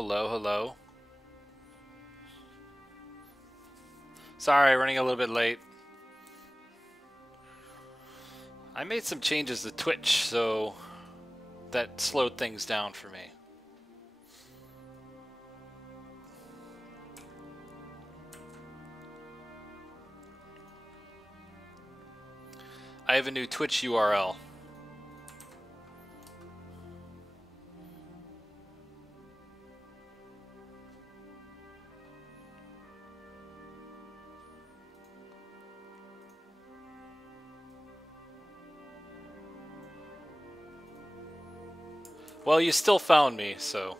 Hello, hello. Sorry, running a little bit late. I made some changes to Twitch, so that slowed things down for me. I have a new Twitch URL. Well, you still found me, so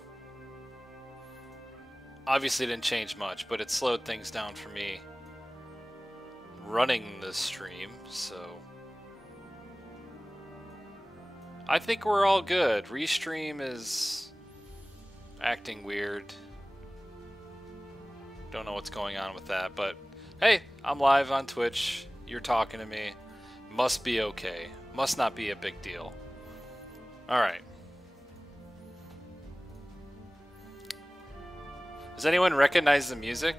obviously it didn't change much, but it slowed things down for me running the stream, so I think we're all good. Restream is acting weird. Don't know what's going on with that, but hey, I'm live on Twitch. You're talking to me. Must be okay. Must not be a big deal. Alright. Does anyone recognize the music?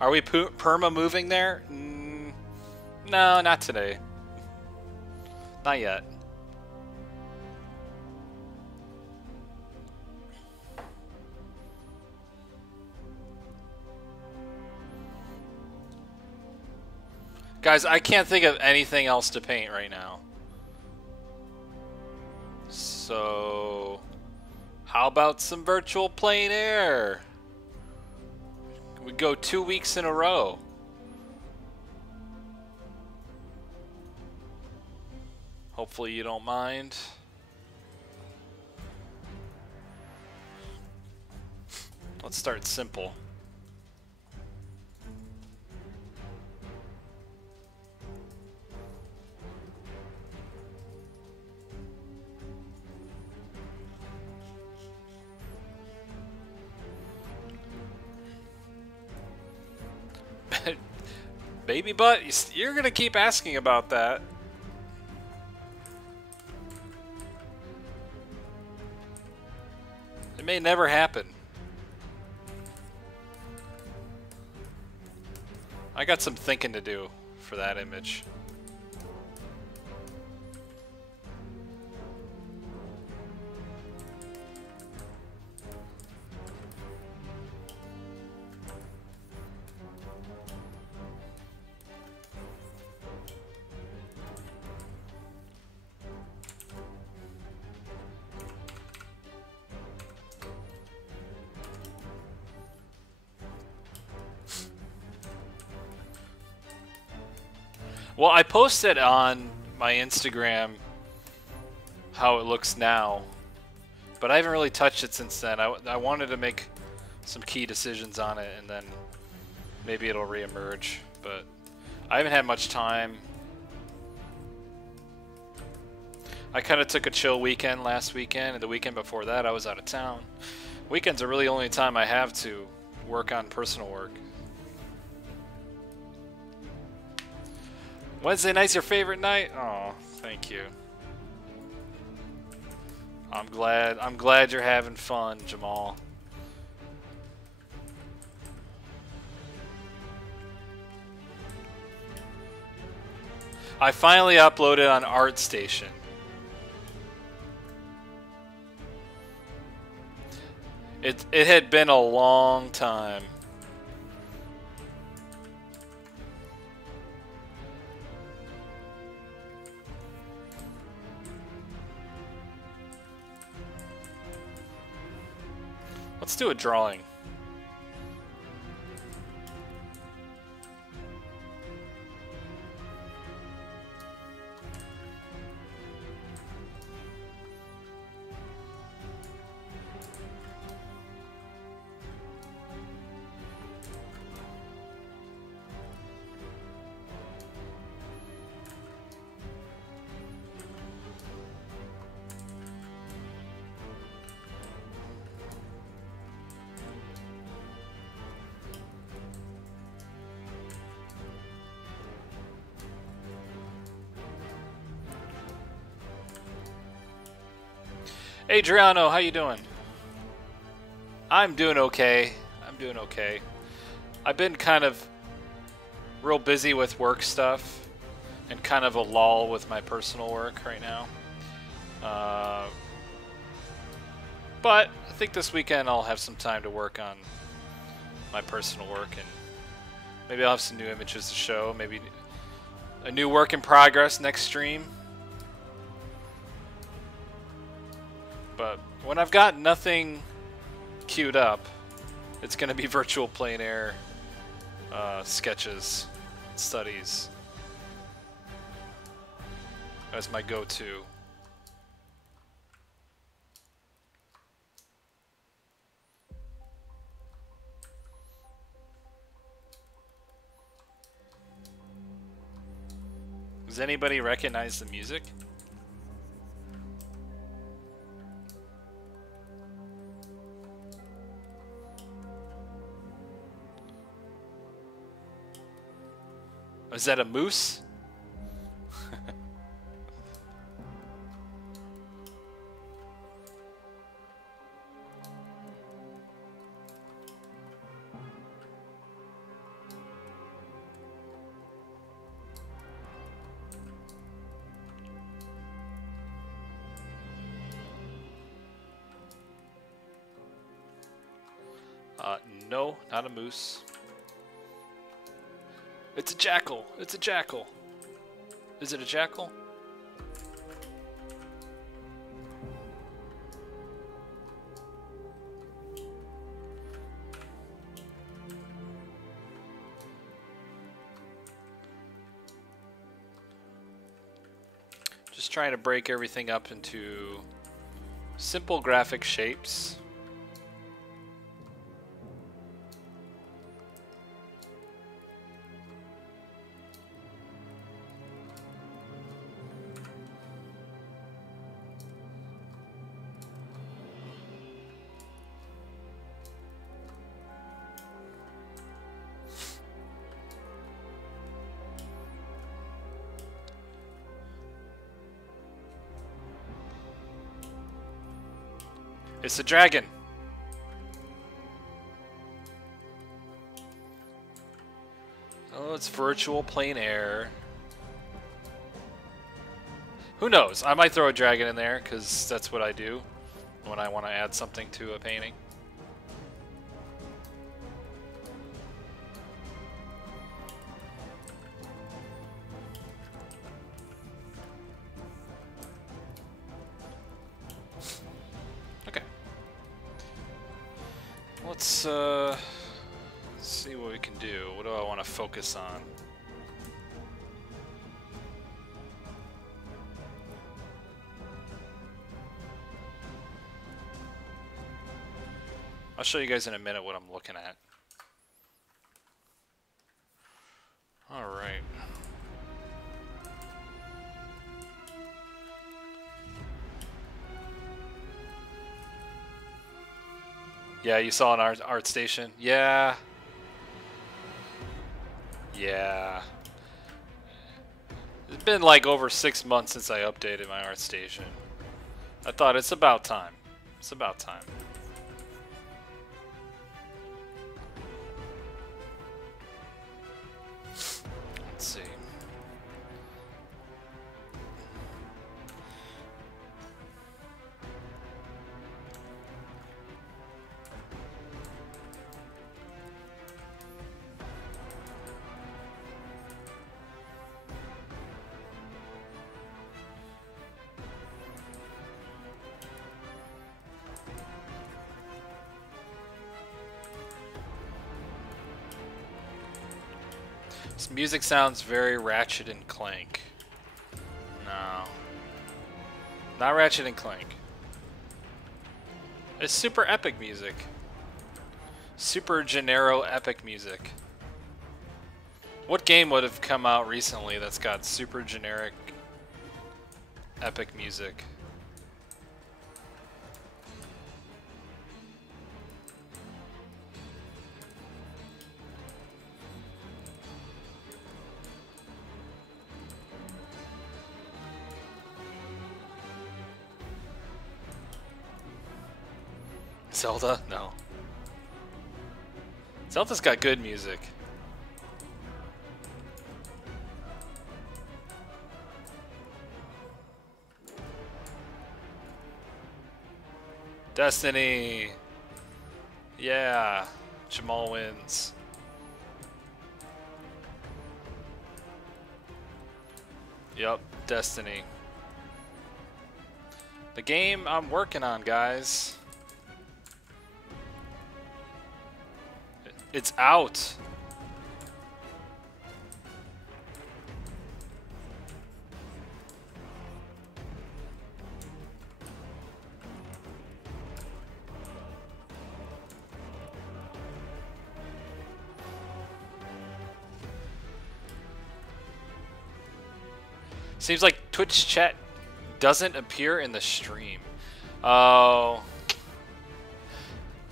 Are we perma moving there? No, not today. Not yet. Guys, I can't think of anything else to paint right now. So, how about some virtual plein air? We go 2 weeks in a row. Hopefully you don't mind. Let's start simple. Baby butt, you're gonna keep asking about that. It may never happen. I got some thinking to do for that image. Well, I posted on my Instagram how it looks now, but I haven't really touched it since then. I wanted to make some key decisions on it, and then maybe it'll reemerge, but I haven't had much time. I kind of took a chill weekend last weekend, and the weekend before that I was out of town. Weekends are really the only time I have to work on personal work. Wednesday night's your favorite night? Oh, thank you. I'm glad you're having fun, Jamal. I finally uploaded on ArtStation. It had been a long time. Let's do a drawing. Adriano, how you doing? I'm doing okay. I'm doing okay. I've been kind of real busy with work stuff and kind of a lull with my personal work right now. But I think this weekend I'll have some time to work on my personal work, and maybe I'll have some new images to show. Maybe a new work in progress next stream. But when I've got nothing queued up, it's going to be virtual plein air sketches, studies as my go-to. Does anybody recognize the music? Is that a moose? No, not a moose. It's a jackal. It's a jackal. Is it a jackal? Just trying to break everything up into simple graphic shapes. It's a dragon. Oh, it's virtual plein air. Who knows? I might throw a dragon in there because that's what I do when I want to add something to a painting. Let's see what we can do. What do I want to focus on? I'll show you guys in a minute what I'm looking at. All right. Yeah, you saw an ARTSTATION. Yeah. Yeah. It's been like over 6 months since I updated my ARTSTATION. I thought it's about time. It's about time. Let's see. This music sounds very Ratchet and Clank. No. Not Ratchet and Clank. It's super epic music. Super Gennaro epic music. What game would have come out recently that's got super generic epic music? Zelda? No. Zelda's got good music. Destiny! Yeah! Jamal wins. Yup, Destiny. The game I'm working on, guys. It's out! Seems like Twitch chat doesn't appear in the stream. Oh.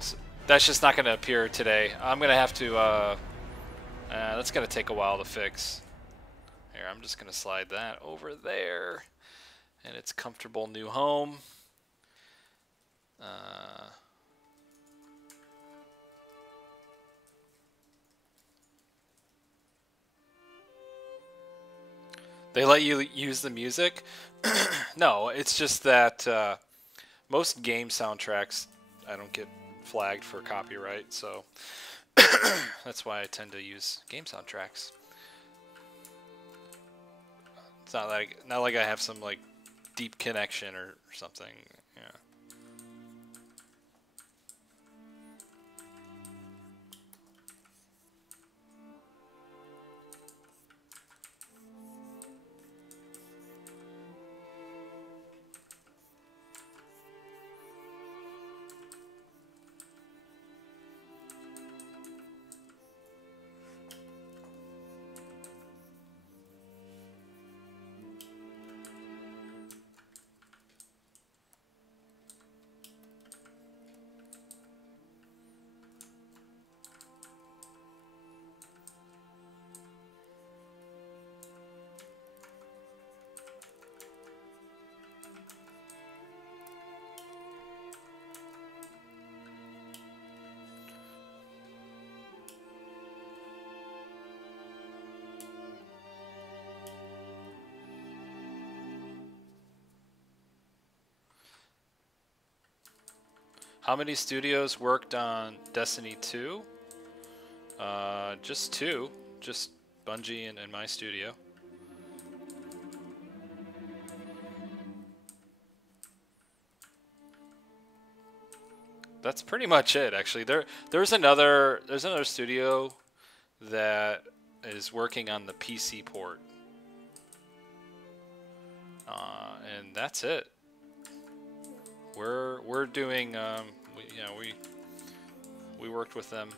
So that's just not going to appear today. I'm going to have to, that's going to take a while to fix. Here, I'm just going to slide that over there. And its comfortable new home. They let you use the music? No, it's just that most game soundtracks, I don't get flagged for copyright, so that's why I tend to use game soundtracks. It's not like I have some like deep connection or something. Yeah. How many studios worked on Destiny 2? Just 2. Just Bungie and my studio. That's pretty much it, actually. There's another studio that is working on the PC port. And that's it. We're doing we worked with them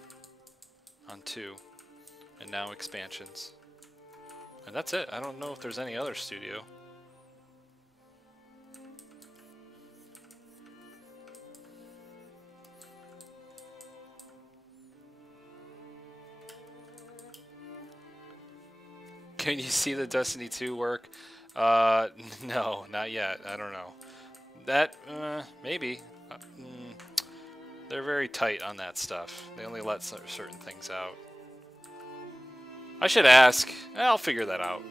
on 2 and now expansions. And that's it. I don't know if there's any other studio. Can you see the Destiny 2 work? No, not yet. I don't know. That, maybe. They're very tight on that stuff. They only let certain things out. I should ask. I'll figure that out.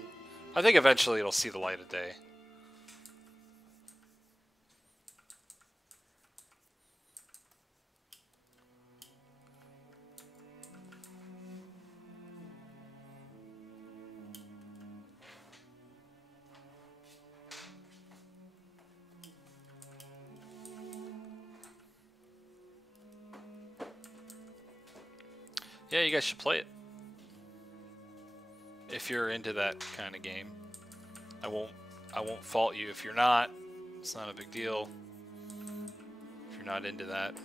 I think eventually it'll see the light of day. Yeah, you guys should play it. If you're into that kind of game. I won't fault you if you're not. It's not a big deal. If you're not into that.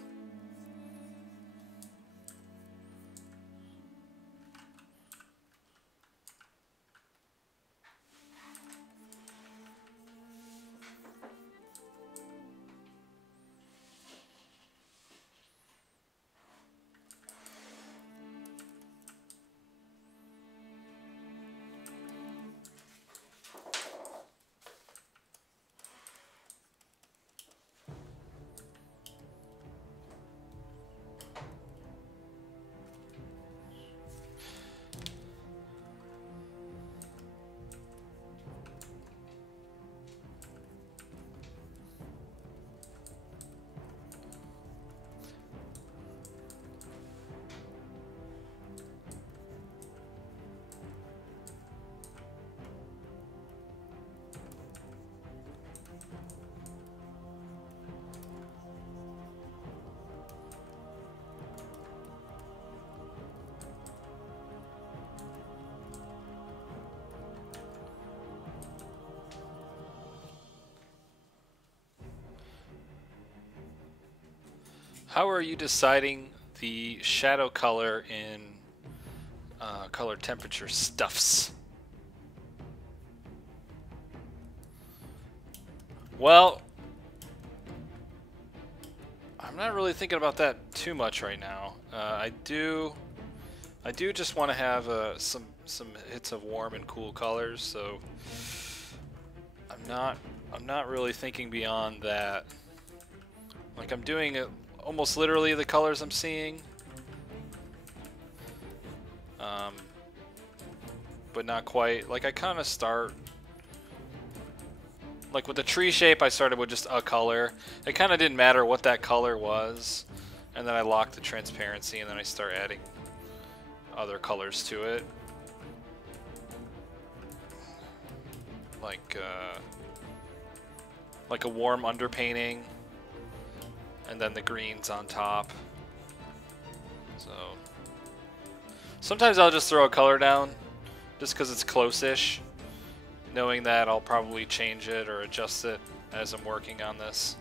How are you deciding the shadow color in color temperature stuffs? Well, I'm not really thinking about that too much right now. I do just want to have some hits of warm and cool colors, so I'm not really thinking beyond that. Like, I'm doing it almost literally the colors I'm seeing, but not quite. Like, I kind of start like with the tree shape. I started with just a color. It kind of didn't matter what that color was, and then I locked the transparency, and then I start adding other colors to it, like a warm underpainting, and then the greens on top. So sometimes I'll just throw a color down just because it's close-ish, knowing that I'll probably change it or adjust it as I'm working on this.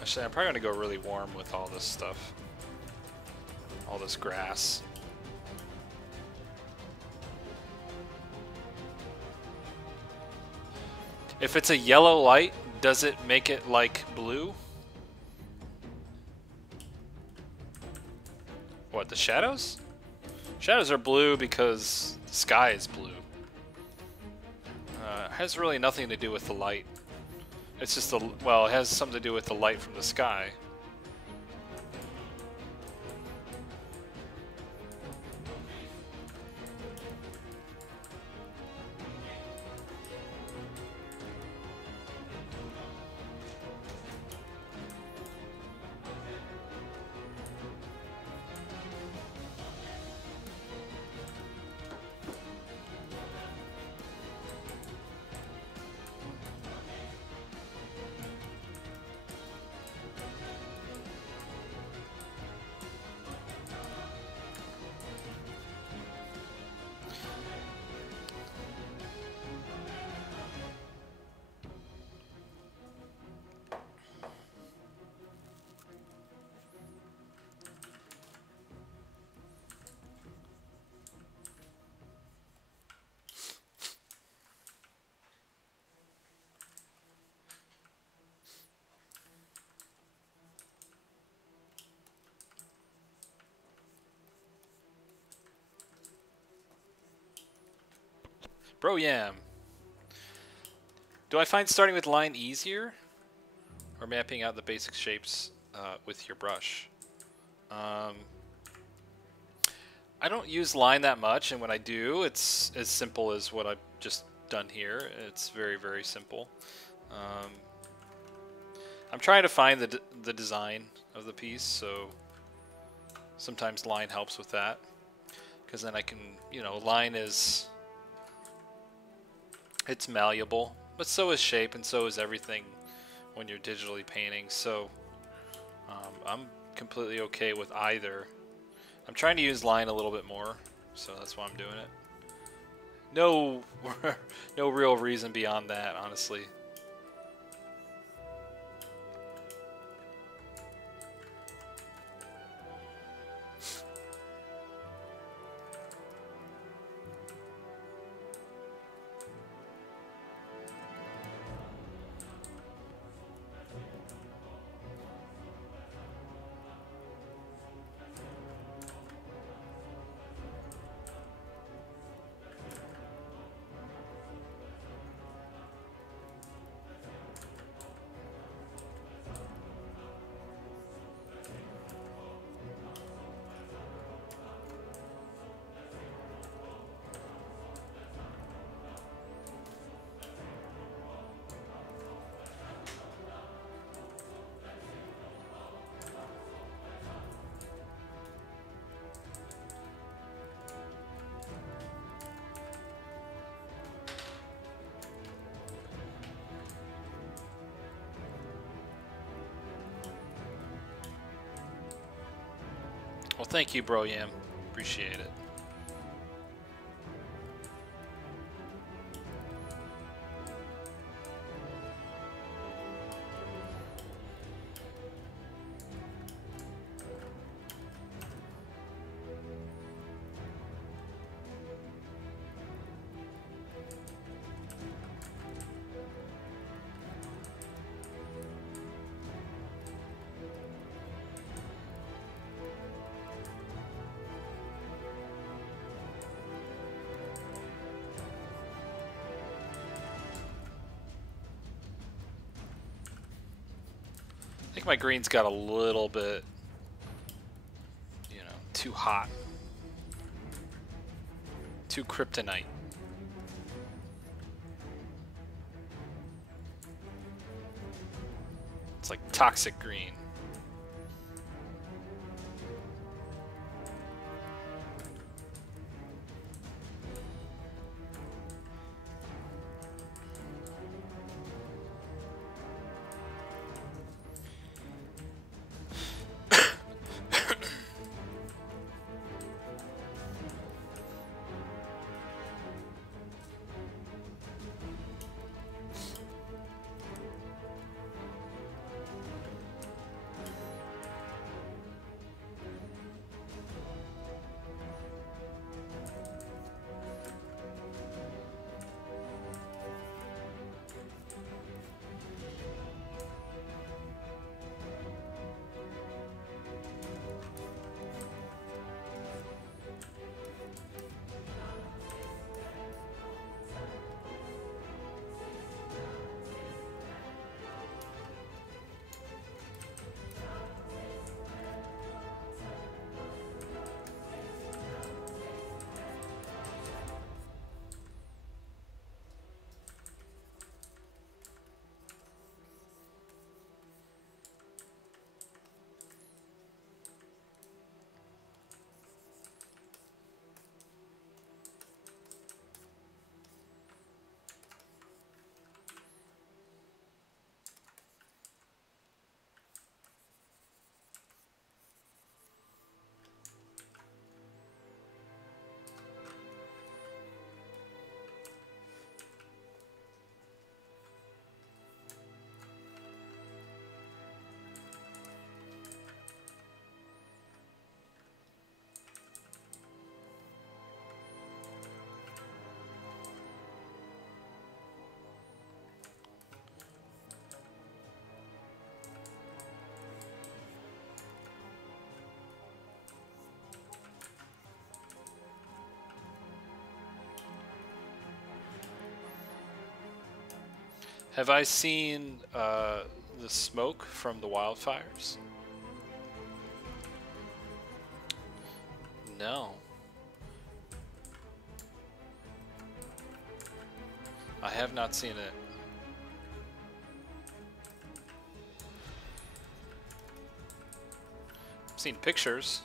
Actually, I'm probably going to go really warm with all this stuff. All this grass. If it's a yellow light, does it make it like blue? What, the shadows? Shadows are blue because the sky is blue. It has really nothing to do with the light. It's just well, it has something to do with the light from the sky. Bro Yam. Do I find starting with line easier? Or mapping out the basic shapes with your brush? I don't use line that much, and when I do, it's as simple as what I've just done here. It's very, very simple. I'm trying to find the design of the piece, so sometimes line helps with that. Because then I can, you know, line is... it's malleable, but so is shape, and so is everything when you're digitally painting. So I'm completely okay with either. I'm trying to use line a little bit more, so that's why I'm doing it. No, no real reason beyond that, honestly. Well, thank you, Bro Yam. Appreciate it. I think my green's got a little bit, you know, too hot. Too kryptonite. It's like toxic green. Have I seen the smoke from the wildfires? No. I have not seen it. I've seen pictures.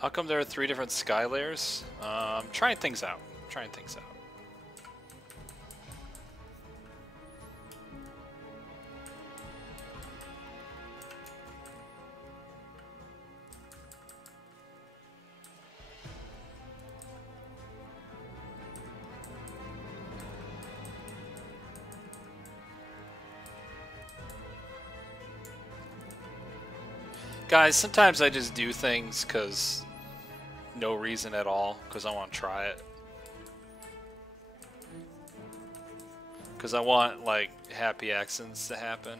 How come there are 3 different sky layers? Trying things out. Trying things out. Guys, sometimes I just do things because no reason at all, because I want to try it. Because I want, like, happy accidents to happen.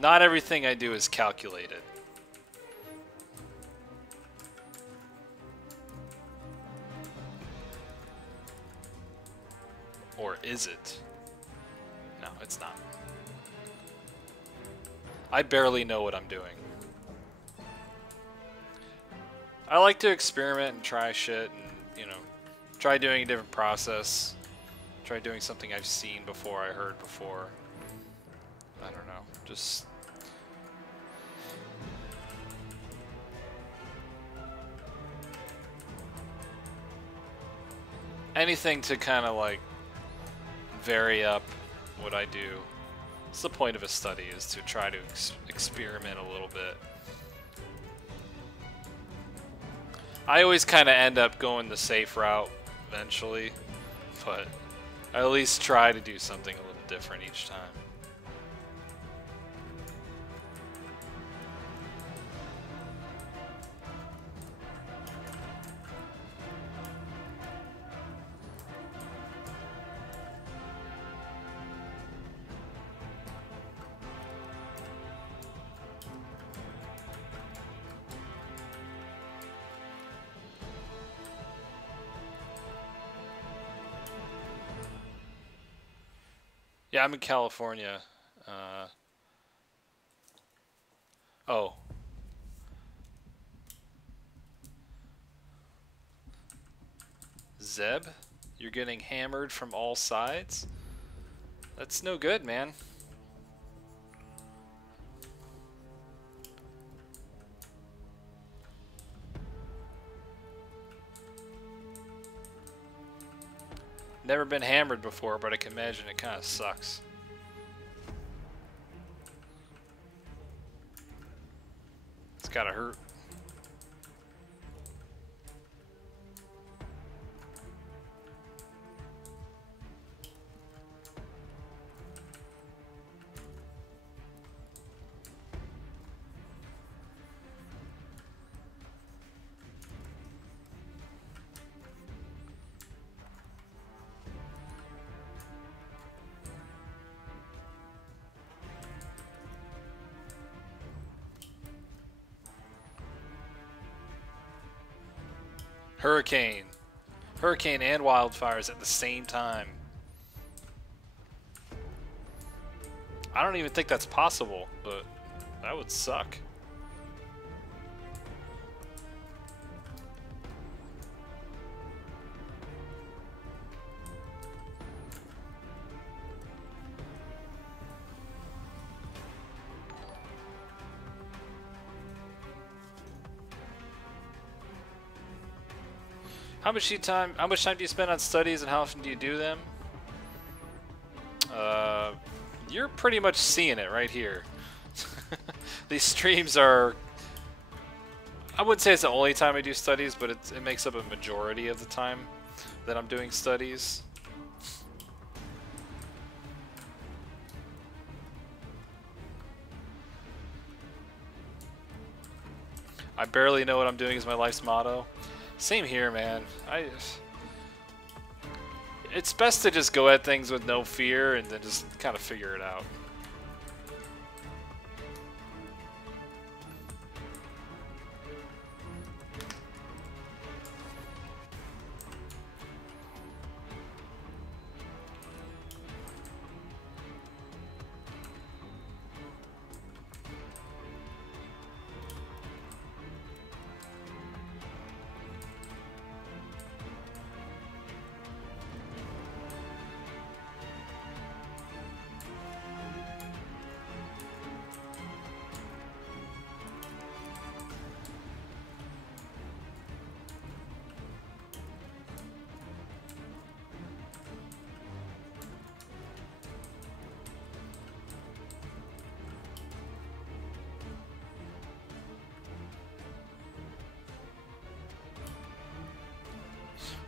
Not everything I do is calculated. Or is it? No, it's not. I barely know what I'm doing. I like to experiment and try shit and, you know, try doing a different process. Try doing something I've seen before, I heard before. I don't know. Just... anything to kind of like vary up what I do. It's the point of a study, is to try to experiment a little bit. I always kind of end up going the safe route eventually, but I at least try to do something a little different each time. Yeah, I'm in California. Oh. Zeb, you're getting hammered from all sides? That's no good, man. Never been hammered before, but I can imagine it kind of sucks. It's gotta hurt. Hurricane. Hurricane and wildfires at the same time. I don't even think that's possible, but that would suck. How much time do you spend on studies, and how often do you do them? You're pretty much seeing it right here. These streams are... I wouldn't say it's the only time I do studies, but it makes up a majority of the time that I'm doing studies. I barely know what I'm doing is my life's motto. Same here, man. It's best to just go at things with no fear and then just kind of figure it out.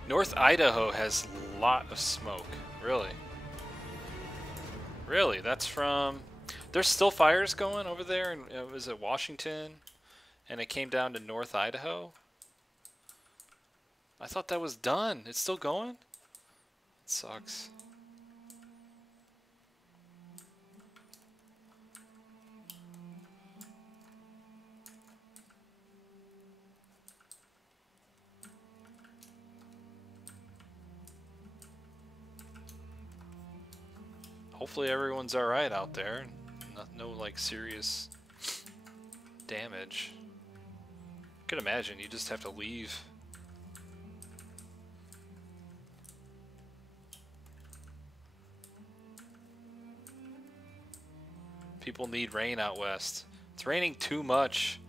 North Idaho has a lot of smoke. Really? Really? That's from... There's still fires going over there, and was it Washington? And it came down to North Idaho? I thought that was done. It's still going? It sucks. Hopefully everyone's alright out there. No like serious damage. I could imagine you just have to leave. People need rain out west. It's raining too much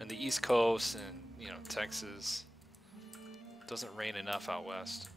in the East Coast and, you know, Texas. It doesn't rain enough out west.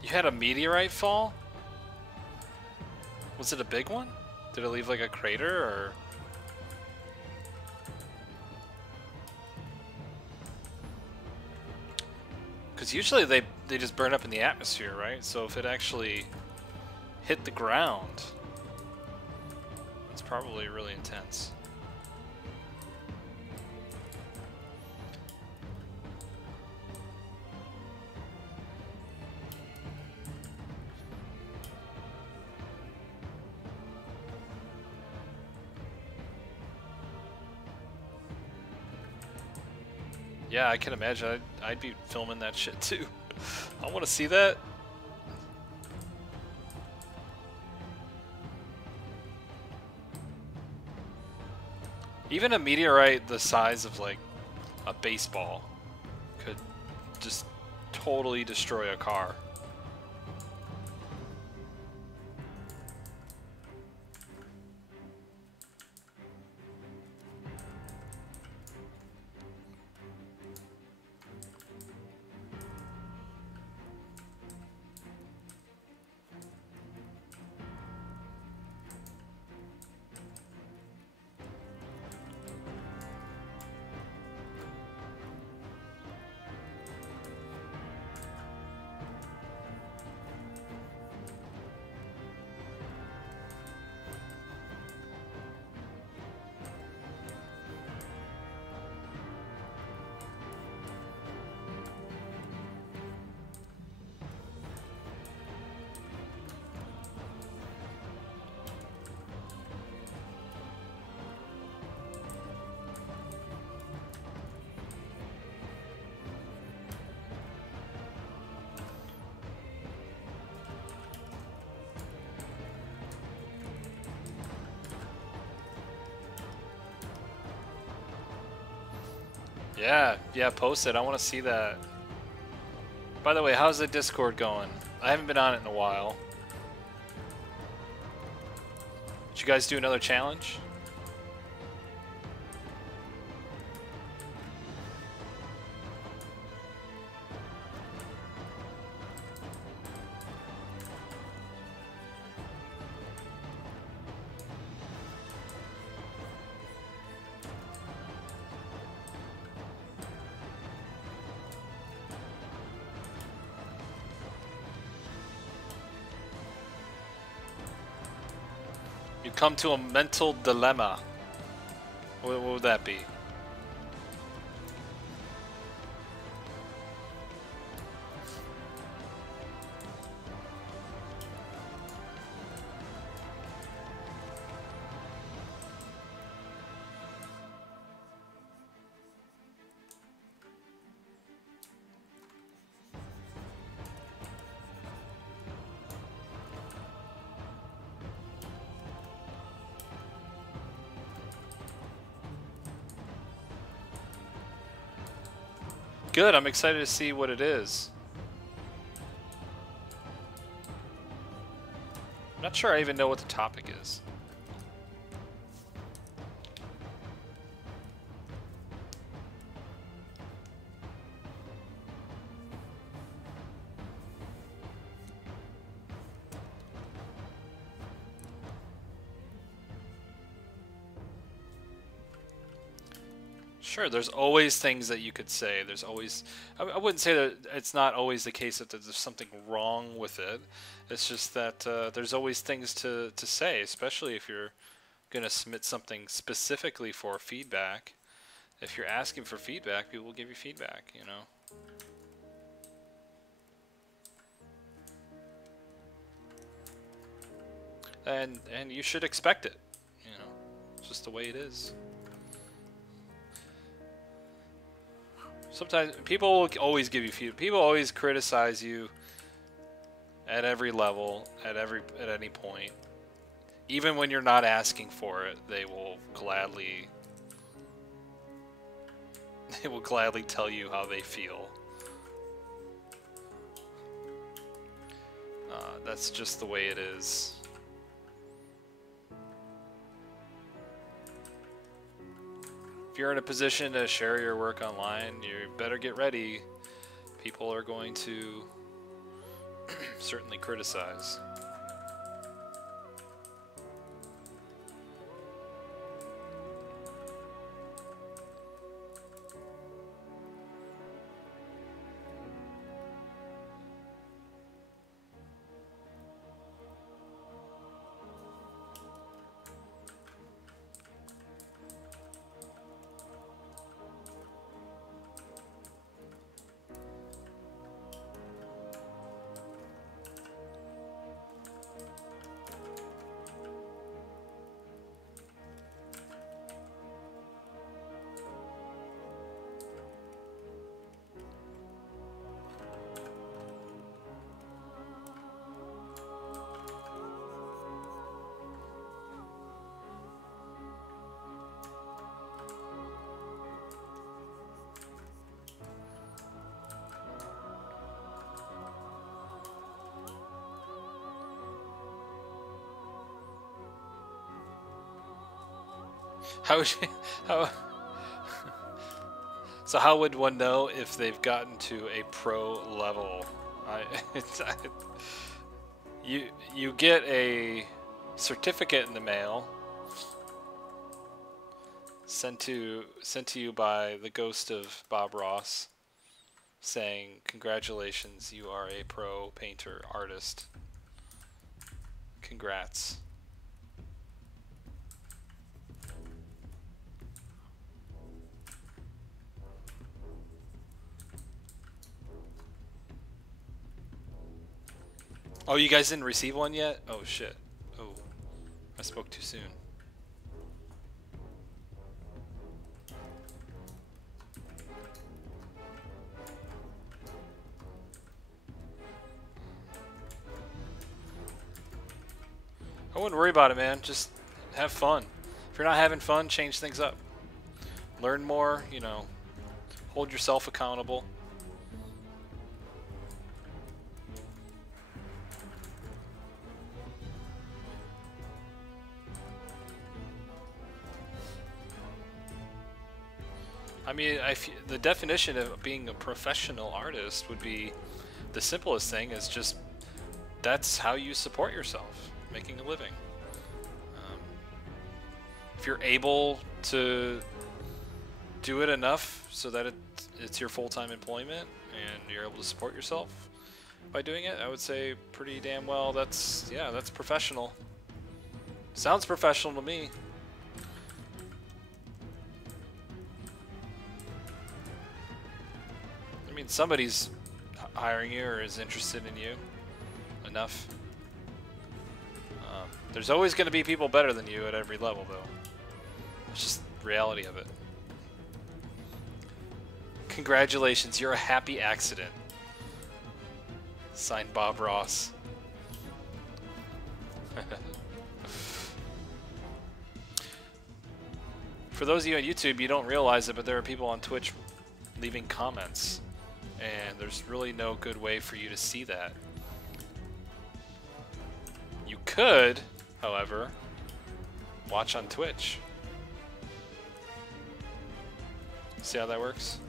You had a meteorite fall? Was it a big one? Did it leave like a crater or? Because usually they just burn up in the atmosphere, right? So if it actually hit the ground, it's probably really intense. Yeah, I can imagine. I'd be filming that shit too. I want to see that. Even a meteorite the size of like a baseball could just totally destroy a car. Yeah, post it. I want to see that. By the way, how's the Discord going? I haven't been on it in a while. Did you guys do another challenge? You come to a mental dilemma. What would that be? Good, I'm excited to see what it is. I'm not sure I even know what the topic is. Sure, there's always things that you could say. There's always, I wouldn't say that it's not always the case that there's something wrong with it. It's just that there's always things to say, especially if you're going to submit something specifically for feedback. If you're asking for feedback, people will give you feedback, you know. And you should expect it, you know. It's just the way it is. Sometimes people will always give you feedback. People always criticize you at every level, at any point. Even when you're not asking for it, they will gladly tell you how they feel. That's just the way it is. If you're in a position to share your work online, you better get ready. People are going to certainly criticize. So how would one know if they've gotten to a pro level? You get a certificate in the mail sent to you by the ghost of Bob Ross, saying, "Congratulations, you are a pro painter artist. Congrats." Oh, you guys didn't receive one yet? Oh shit. Oh, I spoke too soon. I wouldn't worry about it, man. Just have fun. If you're not having fun, change things up. Learn more, you know. Hold yourself accountable. I mean, the definition of being a professional artist would be, the simplest thing is just, that's how you support yourself, making a living. If you're able to do it enough so that it's your full-time employment and you're able to support yourself by doing it, I would say pretty damn well that's professional. Sounds professional to me. I mean, somebody's hiring you or is interested in you enough. There's always going to be people better than you at every level, though. It's just the reality of it. Congratulations, you're a happy accident. Signed, Bob Ross. For those of you on YouTube, you don't realize it, but there are people on Twitch leaving comments. And there's really no good way for you to see that. You could, however, watch on Twitch. See how that works?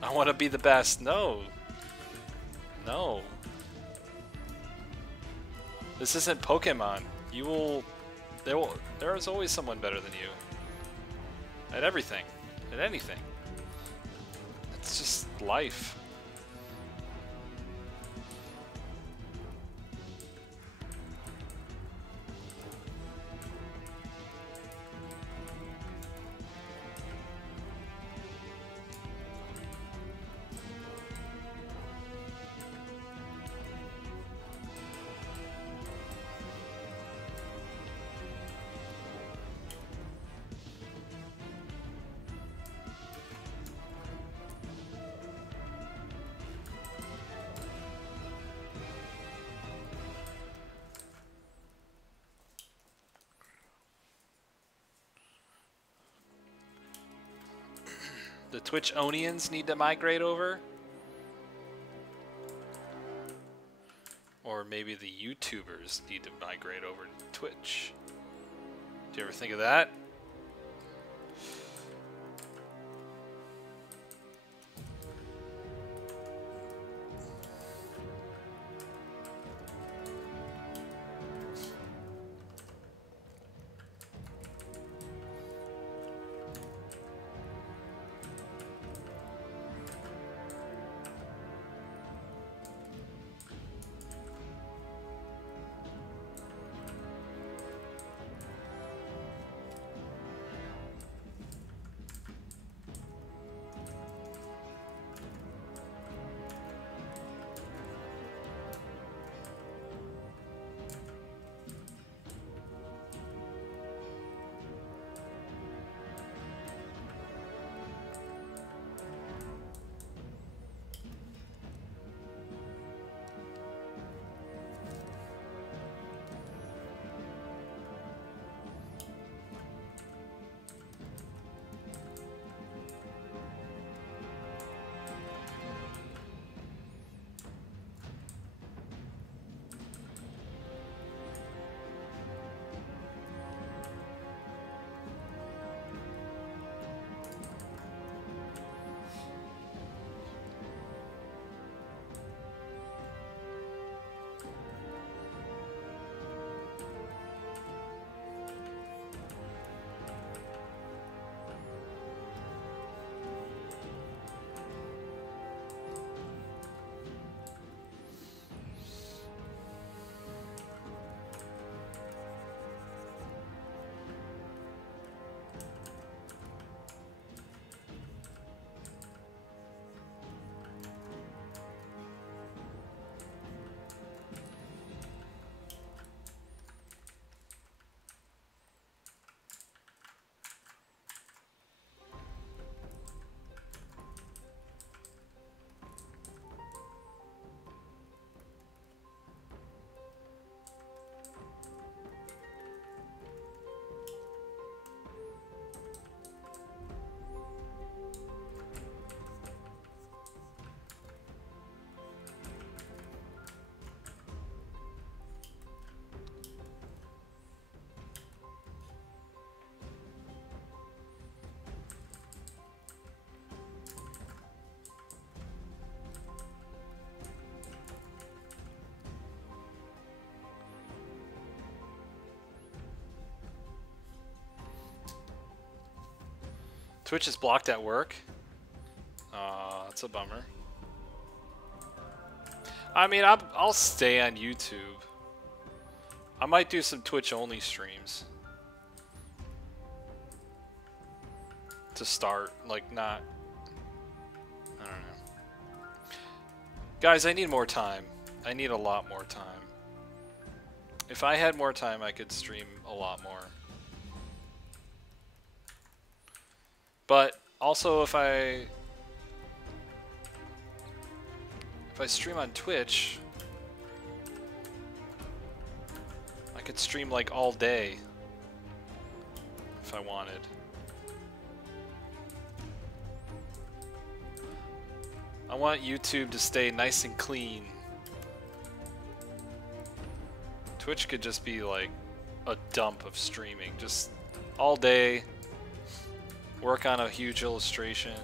I want to be the best. No. No. This isn't Pokemon. You will... There is always someone better than you. At everything. At anything. It's just life. The Twitch Onions need to migrate over? Or maybe the YouTubers need to migrate over to Twitch. Do you ever think of that? Twitch is blocked at work. That's a bummer. I mean, I'll stay on YouTube. I might do some Twitch only streams to start, like not. I don't know. Guys, I need more time. I need a lot more time. If I had more time, I could stream a lot more. But also, if I stream on Twitch, I could stream like all day if I wanted. I want YouTube to stay nice and clean. Twitch could just be like a dump of streaming, just all day, work on a huge illustration.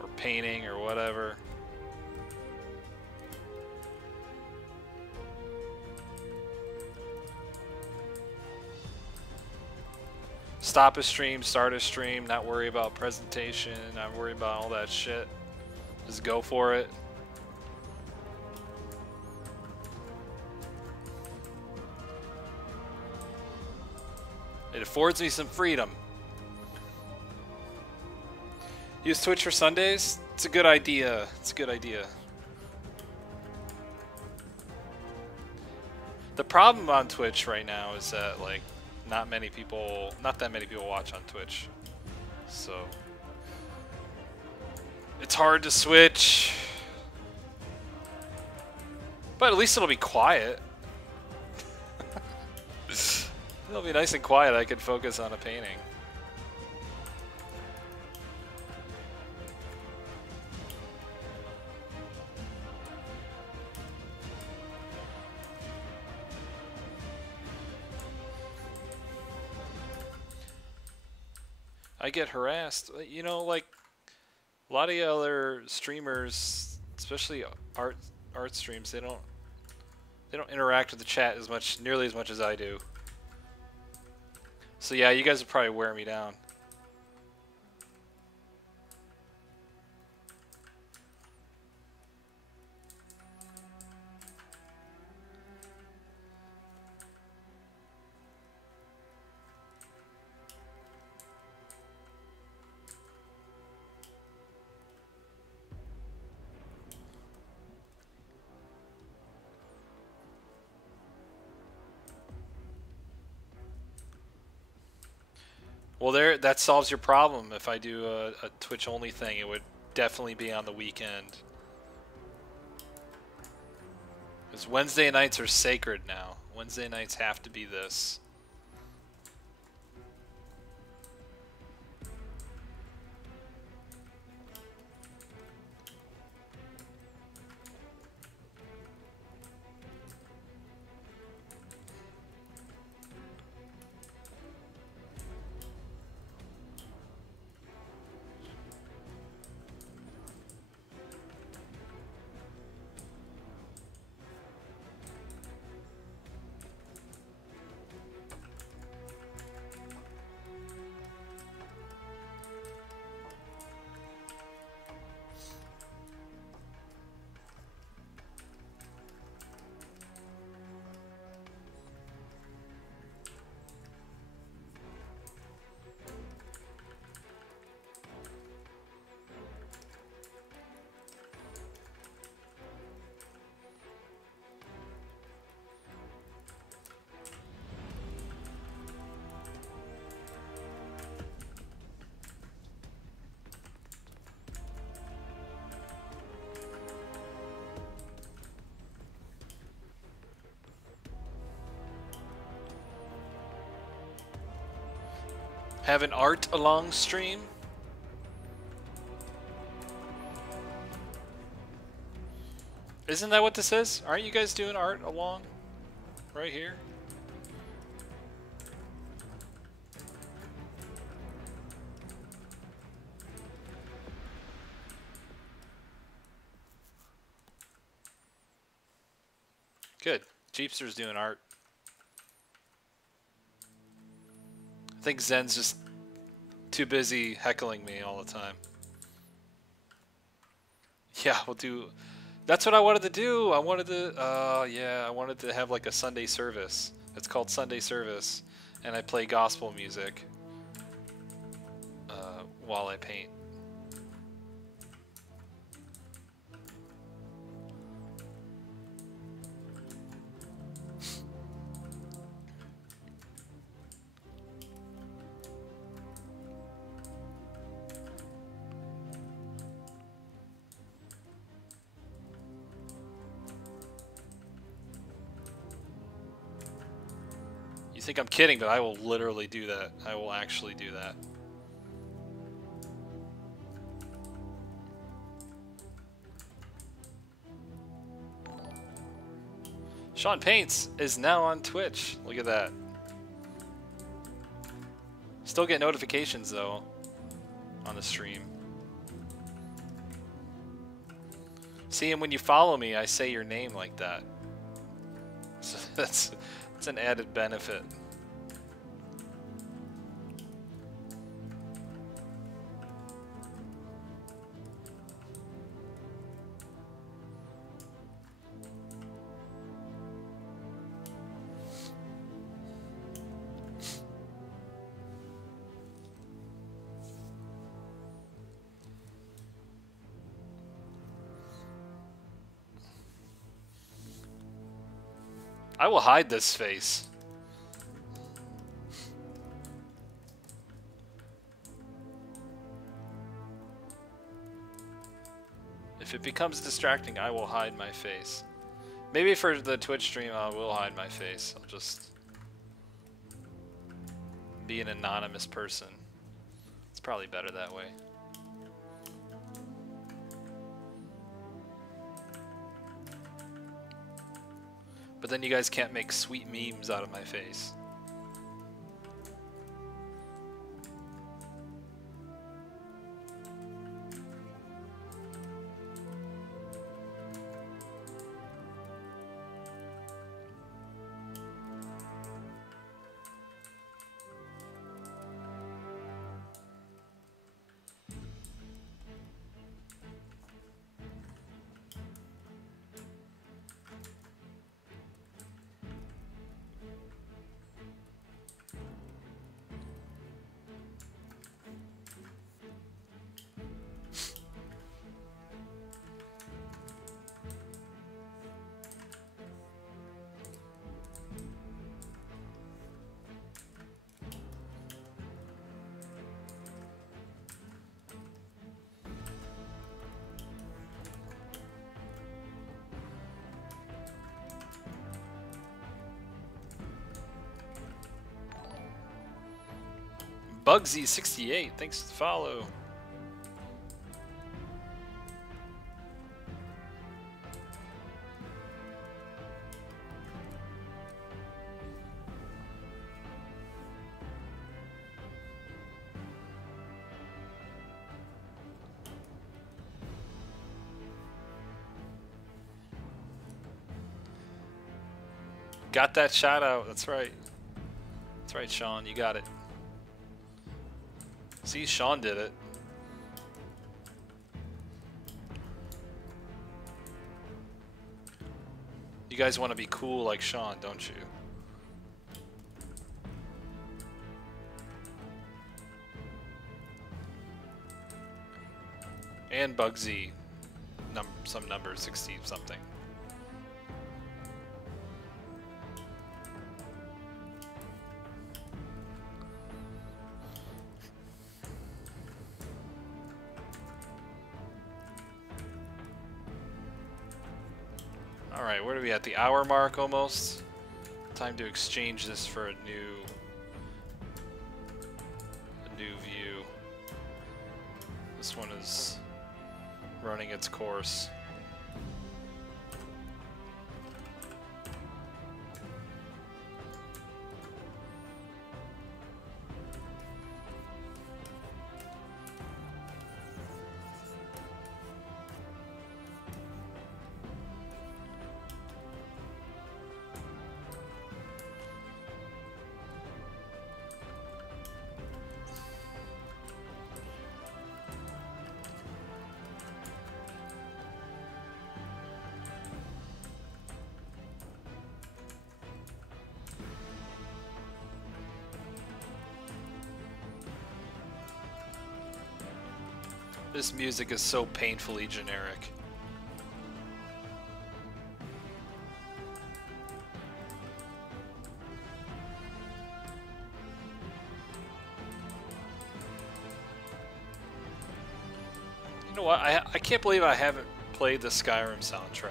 Or painting or whatever. Stop a stream, start a stream, not worry about presentation, not worry about all that shit. Just go for it. It affords me some freedom. Use Twitch for Sundays? It's a good idea. It's a good idea. The problem on Twitch right now is that like not that many people watch on Twitch. So it's hard to switch. But at least it'll be quiet. It'll be nice and quiet. I can focus on a painting. I get harassed. You know, like a lot of the other streamers, especially art streams, they don't interact with the chat as much, nearly as much as I do. So yeah, you guys will probably wear me down. Well, that solves your problem. If I do a Twitch only thing, it would definitely be on the weekend. Because Wednesday nights are sacred now. Wednesday nights have to be this. Have an art along stream? Isn't that what this is? Aren't you guys doing art along? Right here? Good. Jeepster's doing art. I think Zen's just too busy heckling me all the time. Yeah, we'll do. That's what I wanted to do. I wanted to. Yeah, I wanted to have like a Sunday service. It's called Sunday service, and I play gospel music while I paint. You think I'm kidding, but I will literally do that. I will actually do that. Sean Paints is now on Twitch. Look at that. Still get notifications though on the stream. See, and when you follow me, I say your name like that. So that's an added benefit. I will hide this face. If it becomes distracting, I will hide my face. Maybe for the Twitch stream, I will hide my face. I'll just be an anonymous person. It's probably better that way. But then you guys can't make sweet memes out of my face. Bugsy68, thanks for the follow. Got that shout out, that's right. That's right, Sean, you got it. See, Sean did it. You guys want to be cool like Sean, don't you? And Bugsy, some number 60 something. Alright, where are we at? The hour mark almost? Time to exchange this for a new view. This one is running its course. This music is so painfully generic. You know what? I can't believe I haven't played the Skyrim soundtrack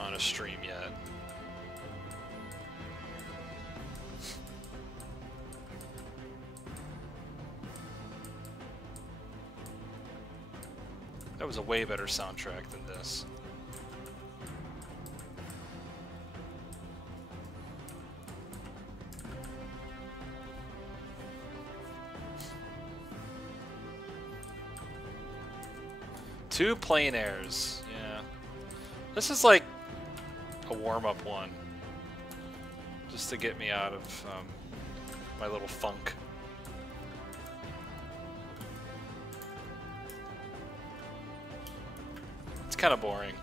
on a stream yet. That was a way better soundtrack than this. Two plein airs, yeah. This is like a warm-up one, just to get me out of my little funk. It's kind of boring.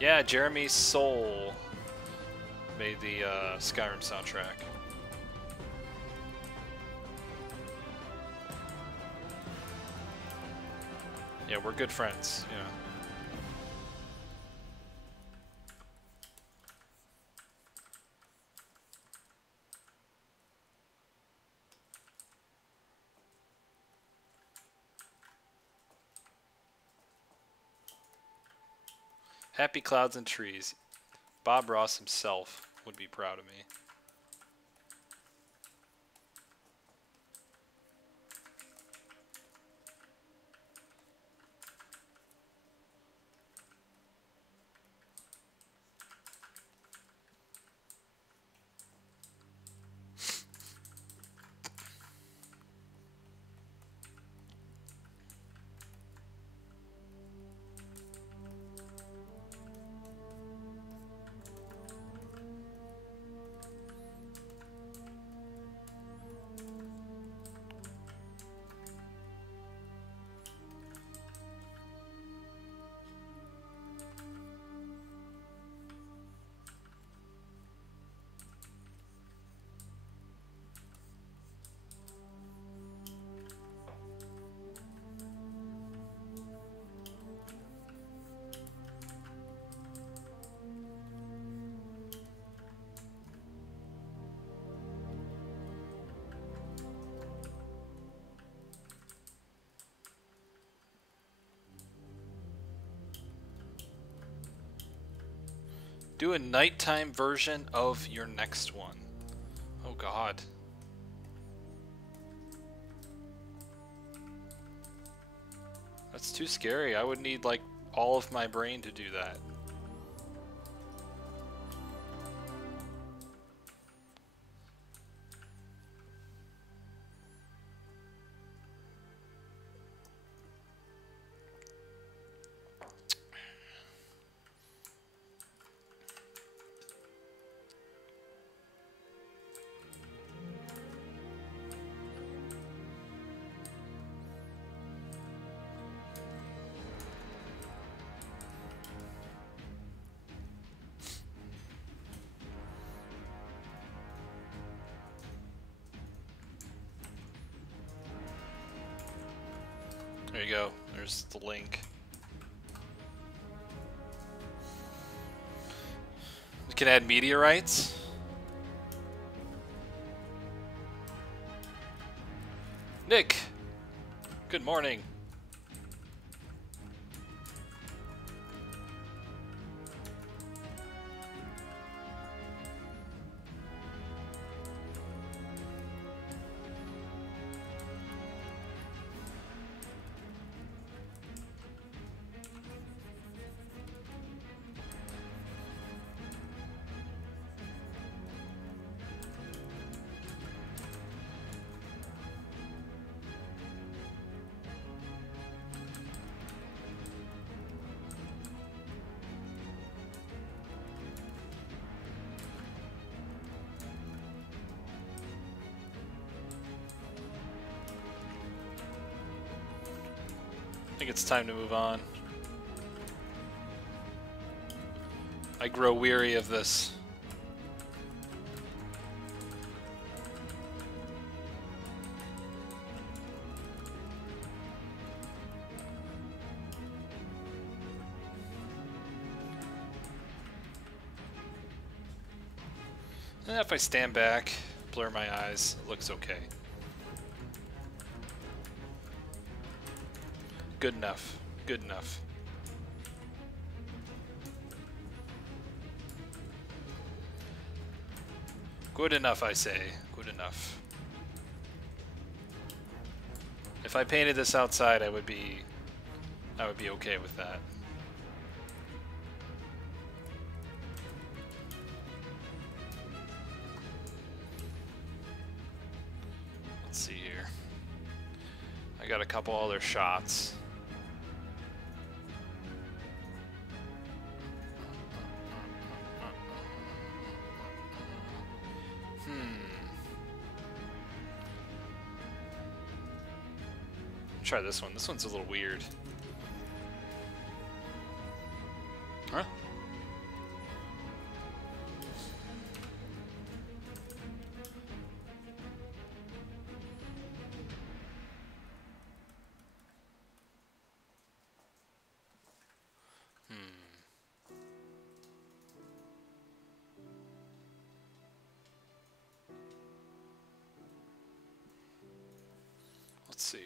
Yeah, Jeremy Soule made the Skyrim soundtrack. Yeah, we're good friends, yeah. Happy clouds and trees. Bob Ross himself would be proud of me. Do a nighttime version of your next one. Oh god. That's too scary. I would need like all of my brain to do that. There you go. There's the link. We can add meteorites. Nick, good morning. I think it's time to move on. I grow weary of this. If I stand back, blur my eyes, it looks okay. Good enough. Good enough. Good enough, I say. Good enough. If I painted this outside, I would be okay with that. Let's see here. I got a couple other shots. Try this one. This one's a little weird. Huh? Let's see.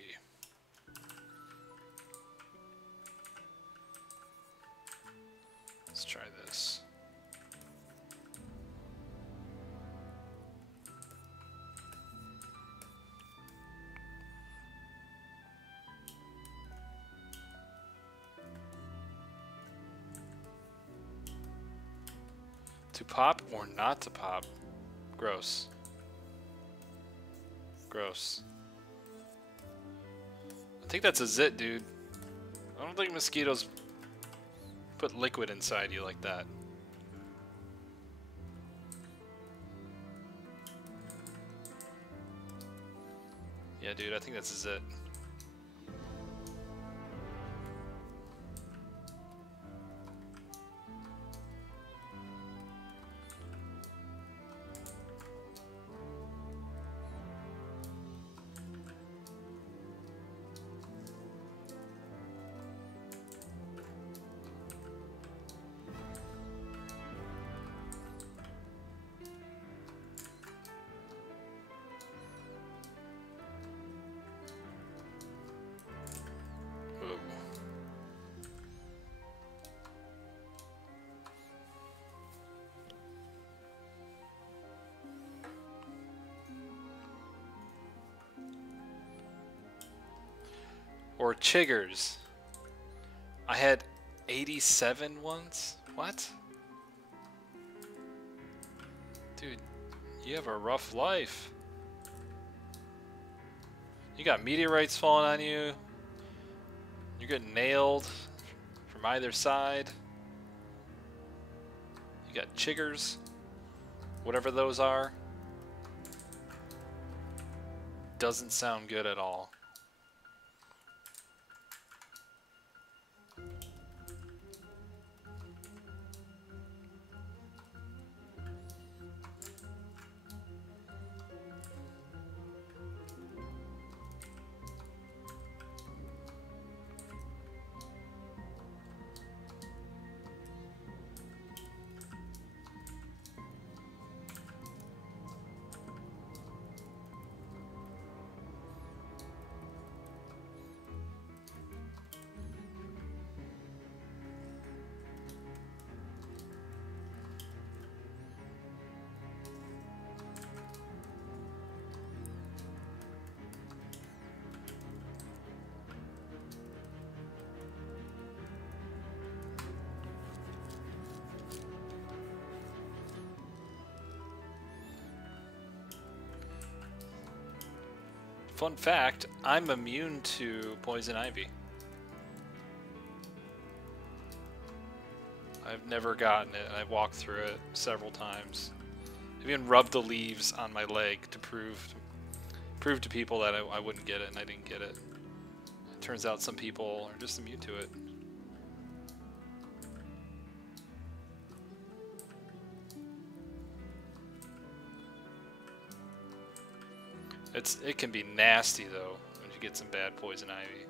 Let's try this. To pop or not to pop? Gross. Gross. I think that's a zit, dude. I don't think mosquitoes put liquid inside you like that. Yeah, dude, I think that's a zit. Or chiggers. I had 87 once? What? Dude, you have a rough life. You got meteorites falling on you. You're getting nailed from either side. You got chiggers. Whatever those are. Doesn't sound good at all. Fun fact, I'm immune to poison ivy. I've never gotten it, and I've walked through it several times. I've even rubbed the leaves on my leg to prove to people that I wouldn't get it, and I didn't get it. It turns out some people are just immune to it. It can be nasty though when you get some bad poison ivy.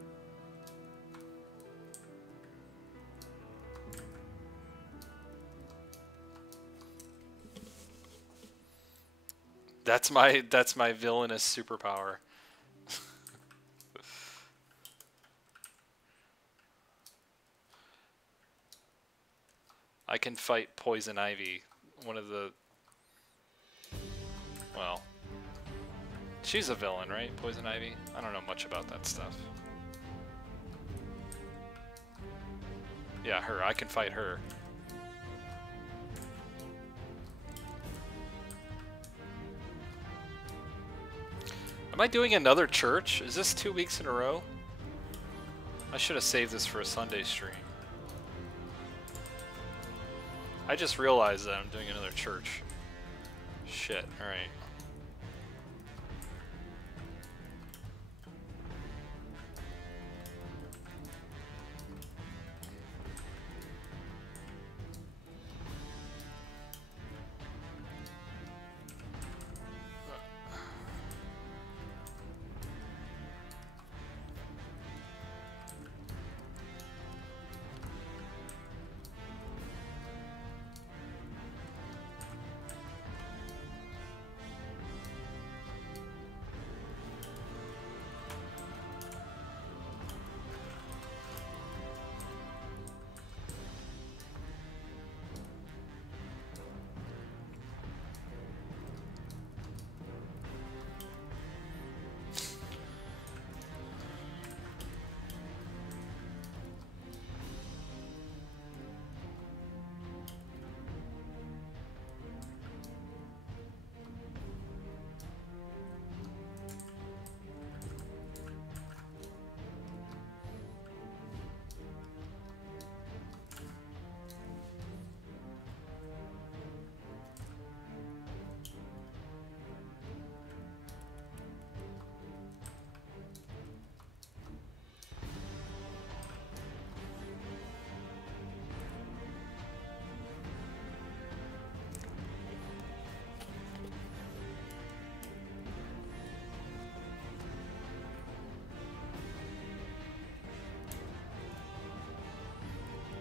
That's my villainous superpower. I can fight Poison Ivy, one of the... Well, she's a villain, right? Poison Ivy? I don't know much about that stuff. Yeah, her. I can fight her. Am I doing another church? Is this 2 weeks in a row? I should have saved this for a Sunday stream. I just realized that I'm doing another church. Shit, alright.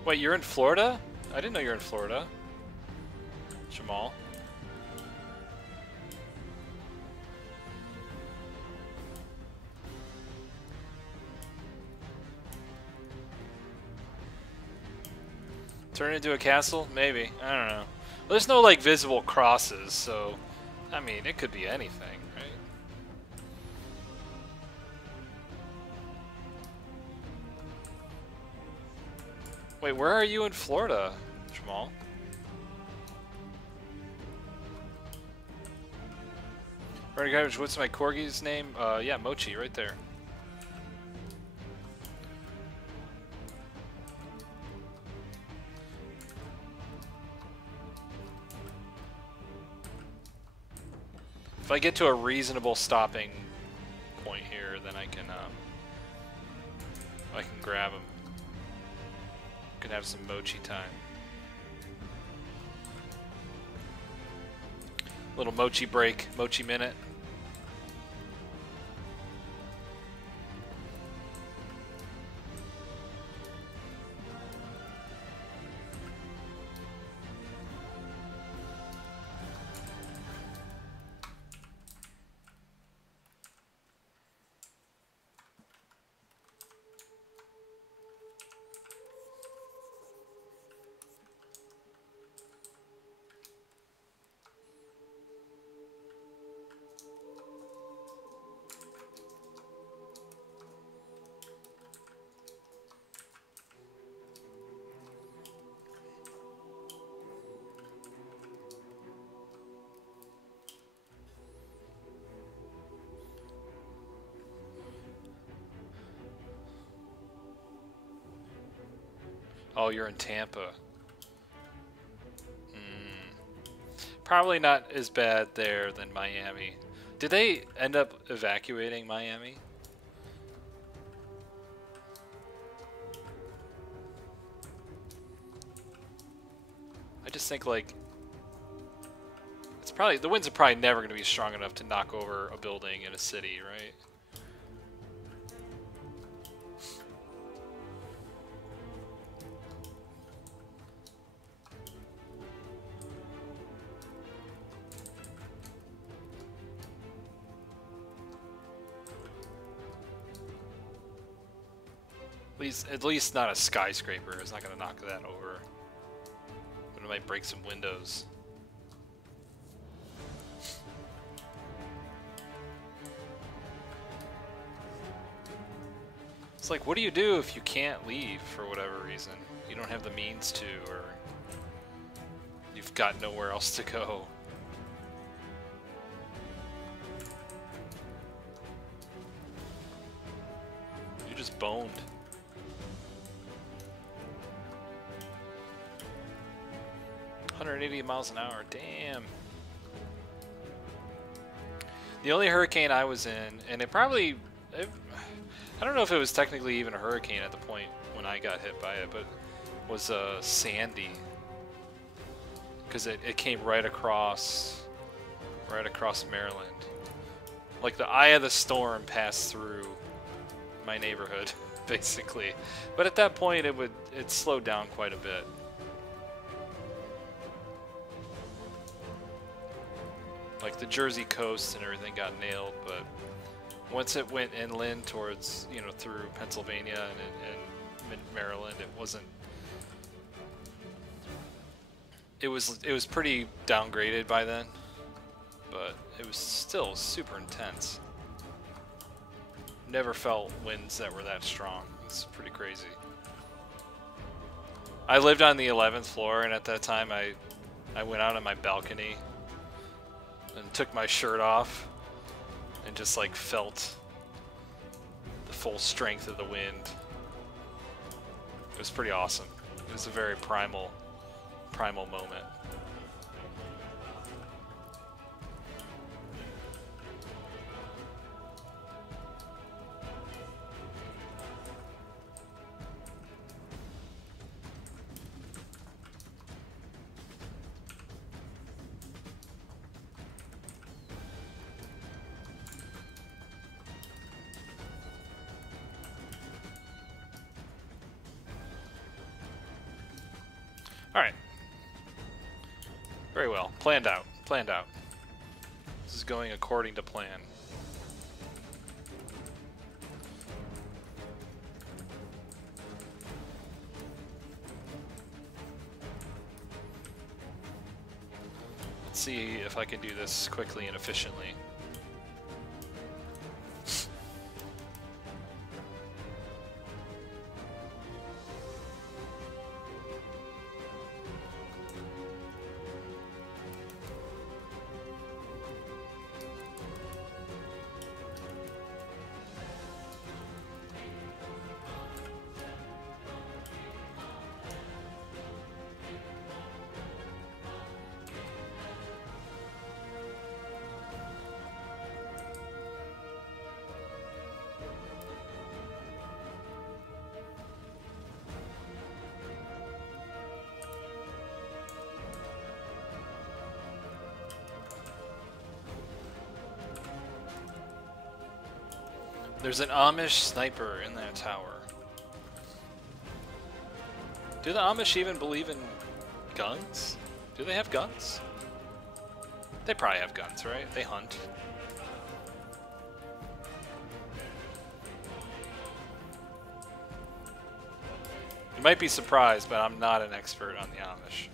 Wait, you're in Florida? I didn't know you're in Florida. Jamal. Turn it into a castle? Maybe. I don't know. Well, there's no, like, visible crosses, so... I mean, it could be anything, right? Wait, where are you in Florida, Jamal? Right, guys, what's my corgi's name? Yeah, Mochi, right there. If I get to a reasonable stopping point here, then I can grab him. Can have some mochi time. Little mochi break, mochi minute. Oh, you're in Tampa. Probably not as bad there than Miami. Did they end up evacuating Miami? I just think, like, it's probably, the winds are probably never going to be strong enough to knock over a building in a city, right? At least not a skyscraper. It's not gonna knock that over. But it might break some windows. It's like, what do you do if you can't leave for whatever reason? You don't have the means to, or you've got nowhere else to go. You just boned. $180 miles an hour, damn. The only hurricane I was in, and I don't know if it was technically even a hurricane at the point when I got hit by it, but it was Sandy. Because it came right across Maryland. Like the eye of the storm passed through my neighborhood, basically. But at that point it slowed down quite a bit. Like the Jersey coast and everything got nailed, but once it went inland towards, you know, through Pennsylvania and Maryland, it wasn't. It was pretty downgraded by then, but it was still super intense. Never felt winds that were that strong. It's pretty crazy. I lived on the 11th floor, and at that time I went out on my balcony and took my shirt off and just like felt the full strength of the wind. It was pretty awesome. It was a very primal moment. Alright. Very well. Planned out. Planned out. This is going according to plan. Let's see if I can do this quickly and efficiently. There's an Amish sniper in that tower. Do the Amish even believe in guns? Do they have guns? They probably have guns, right? They hunt. You might be surprised, but I'm not an expert on the Amish.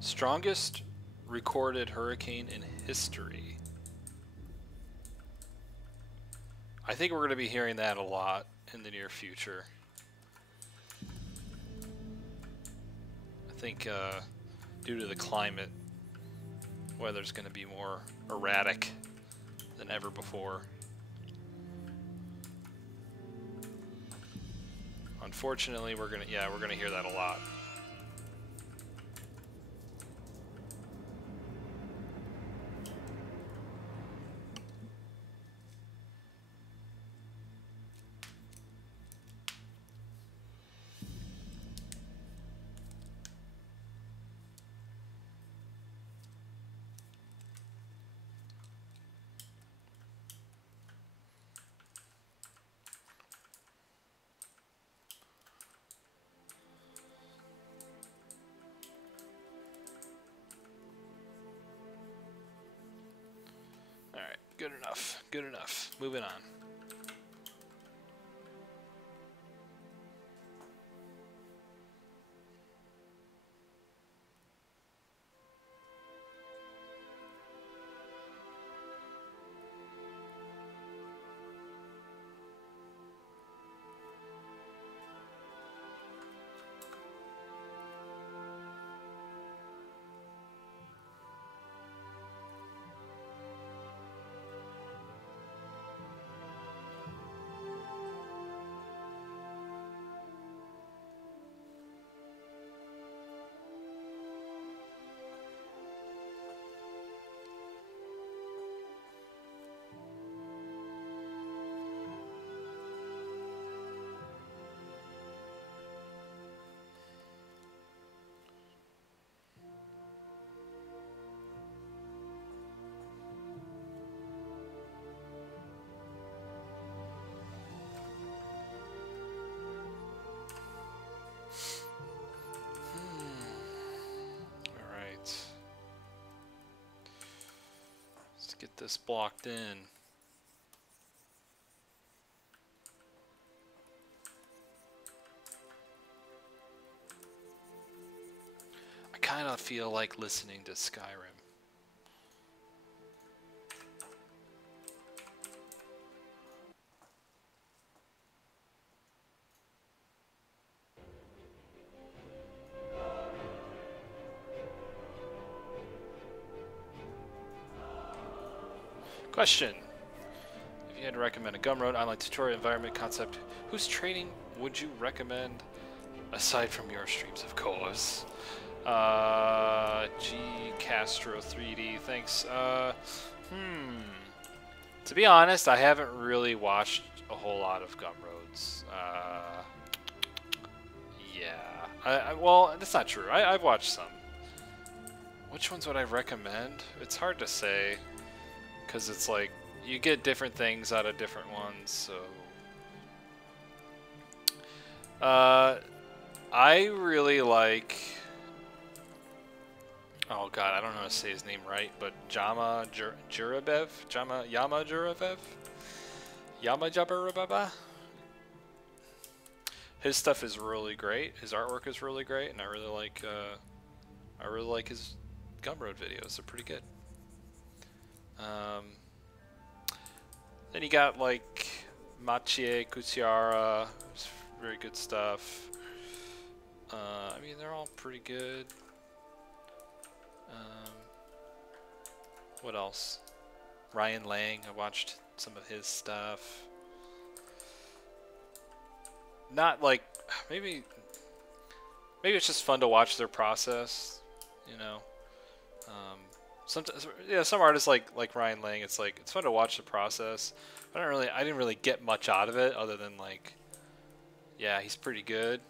Strongest recorded hurricane in history. I think we're going to be hearing that a lot in the near future. I think due to the climate, weather's going to be more erratic than ever before. Unfortunately, we're gonna hear that a lot. Good enough. Good enough. Moving on. Get this blocked in. I kind of feel like listening to Skyrim. Question. If you had to recommend a Gumroad online tutorial environment concept, whose training would you recommend aside from your streams, of course? G Castro 3D, thanks. To be honest, I haven't really watched a whole lot of Gumroads. Yeah. Well, that's not true. I've watched some. Which ones would I recommend? It's hard to say. Because it's like, you get different things out of different ones, so... I really like... Oh god, I don't know how to say his name right, but Yama Jurabev? Yama Jurabev? Yama Jabba. His stuff is really great. His artwork is really great, and I really like his Gumroad videos. They're pretty good. Then you got like Maciej Kuciara, very good stuff. I mean, they're all pretty good. What else? Ryan Lang, I watched some of his stuff. Not like, maybe it's just fun to watch their process, you know. Sometimes, yeah, some artists like Ryan Lang, it's like it's fun to watch the process. I didn't really get much out of it other than like, yeah, he's pretty good.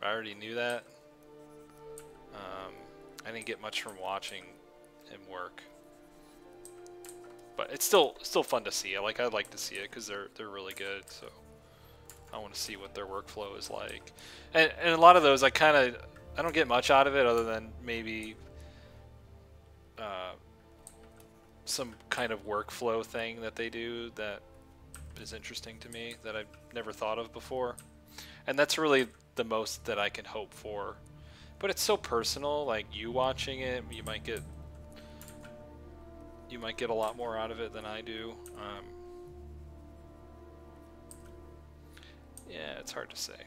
I already knew that. I didn't get much from watching him work, but it's still fun to see. I'd like to see it because they're really good. So I want to see what their workflow is like, and a lot of those I don't get much out of it other than maybe some kind of workflow thing that they do that is interesting to me that I've never thought of before, and that's really the most that I can hope for. But it's so personal, like you watching it, you might get a lot more out of it than I do. Yeah, it's hard to say.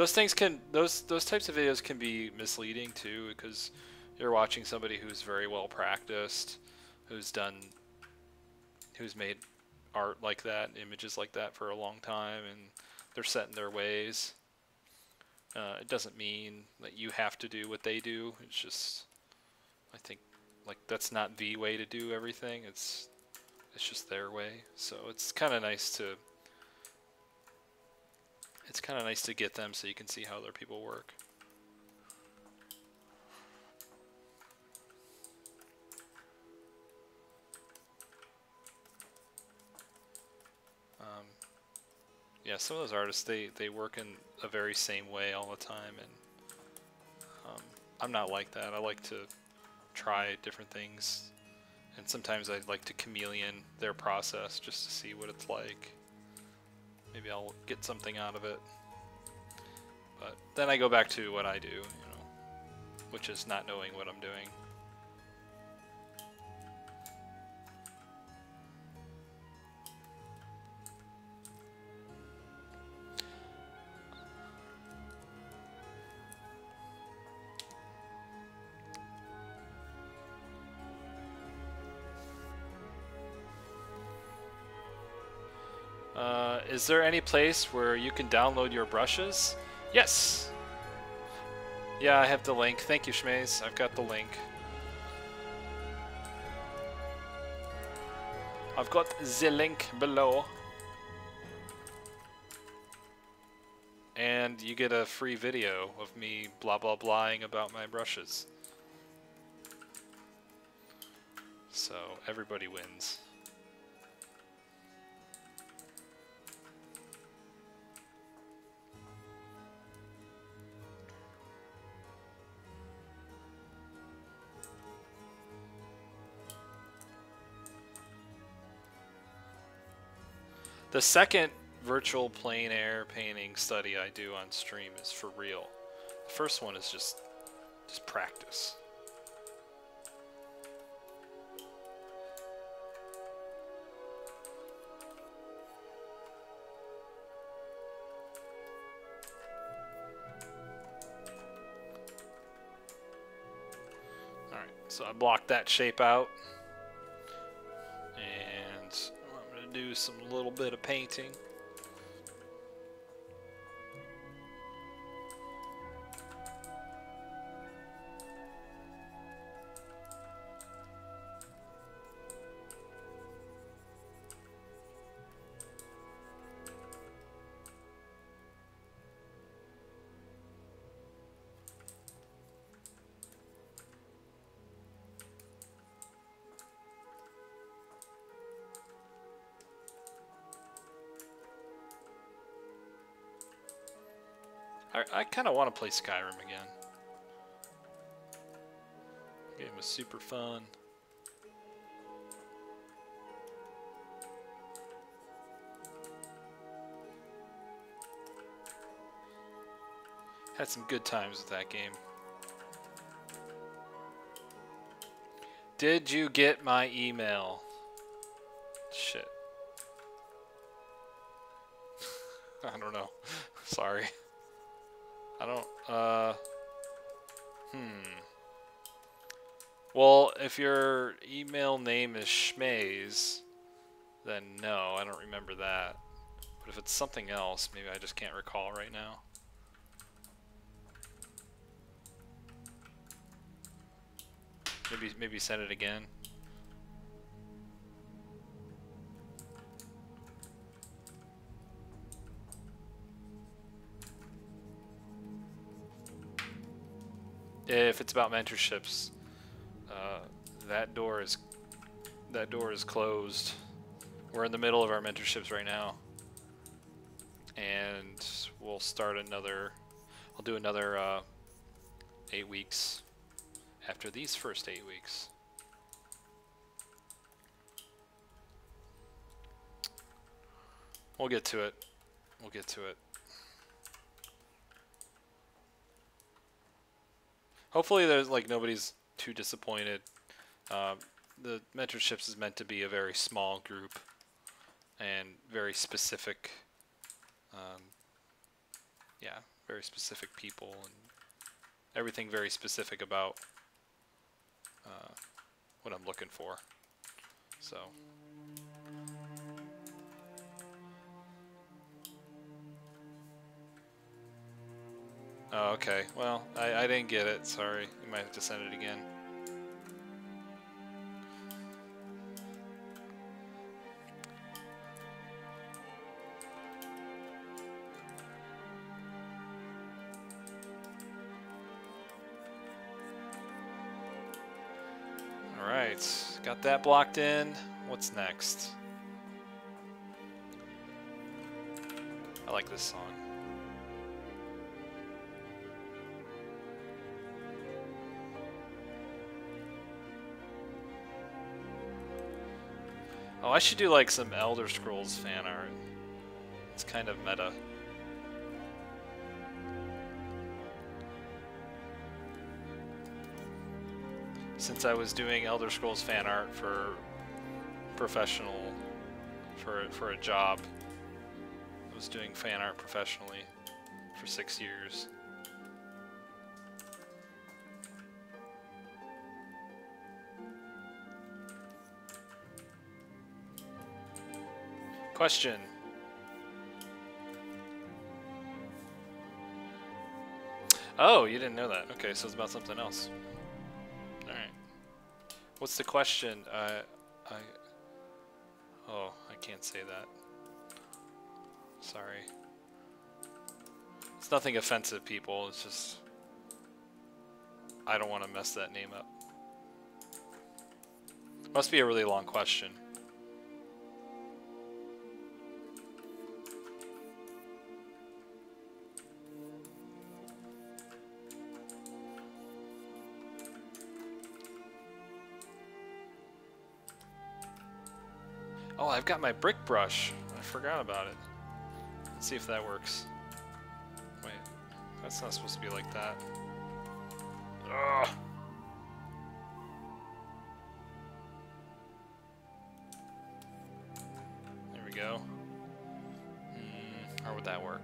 those things can those types of videos can be misleading too, because you're watching somebody who's very well practiced, who's made art like that, images like that for a long time, and they're set in their ways. It doesn't mean that you have to do what they do. It's just, I think, like, that's not the way to do everything. It's just their way. So it's kind of nice to get them so you can see how other people work. Yeah, some of those artists, they work in a very same way all the time, and I'm not like that. I like to try different things, and sometimes I like to chameleon their process just to see what it's like. Maybe I'll get something out of it. But then I go back to what I do, you know, which is not knowing what I'm doing. Is there any place where you can download your brushes? Yes! Yeah, I have the link. Thank you, Shmaze. I've got the link. I've got the link below. And you get a free video of me blah blah blahing about my brushes. So everybody wins. The second virtual plein air painting study I do on stream is for real. The first one is just practice. Alright, so I blocked that shape out. Do some little bit of painting. I kind of want to play Skyrim again. The game was super fun. Had some good times with that game. Did you get my email? Shit. I don't know. Sorry. I don't, Well, if your email name is Shmaze, then no, I don't remember that. But if it's something else, maybe I just can't recall right now. Maybe send it again. If it's about mentorships, that door is closed. We're in the middle of our mentorships right now, and we'll start another. I'll do another 8 weeks after these first 8 weeks. We'll get to it. We'll get to it. Hopefully there's nobody's too disappointed. The mentorships is meant to be a very small group and very specific. Yeah, very specific people and everything very specific about what I'm looking for. So. Oh, okay. Well, I didn't get it. Sorry. You might have to send it again. Alright. Got that blocked in. What's next? I like this song. Oh, I should do like some Elder Scrolls fan art. It's kind of meta. Since I was doing Elder Scrolls fan art for professional, for a job, I was doing fan art professionally for 6 years. Question. Oh, you didn't know that. Okay, so it's about something else. Alright. What's the question? Oh, I can't say that. Sorry. It's nothing offensive, people. It's just... I don't want to mess that name up. Must be a really long question. Oh, I've got my brick brush. I forgot about it. Let's see if that works. Wait, that's not supposed to be like that. Ugh. There we go. How would that work?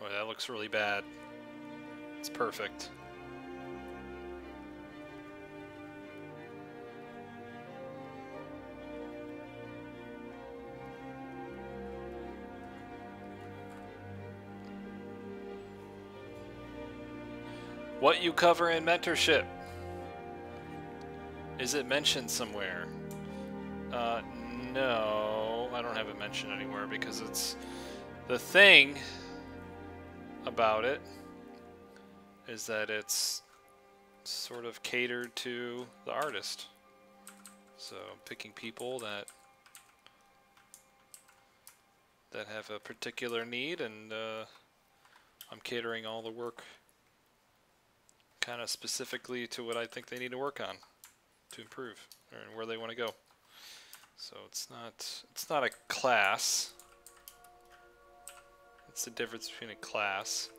Boy, that looks really bad. It's perfect. What you cover in mentorship? Is it mentioned somewhere? No, I don't have it mentioned anywhere because it's the thing about it is that it's sort of catered to the artist. So picking people that have a particular need, and I'm catering all the work kind of specifically to what I think they need to work on to improve or where they want to go. So it's not a class. It's the difference between a class.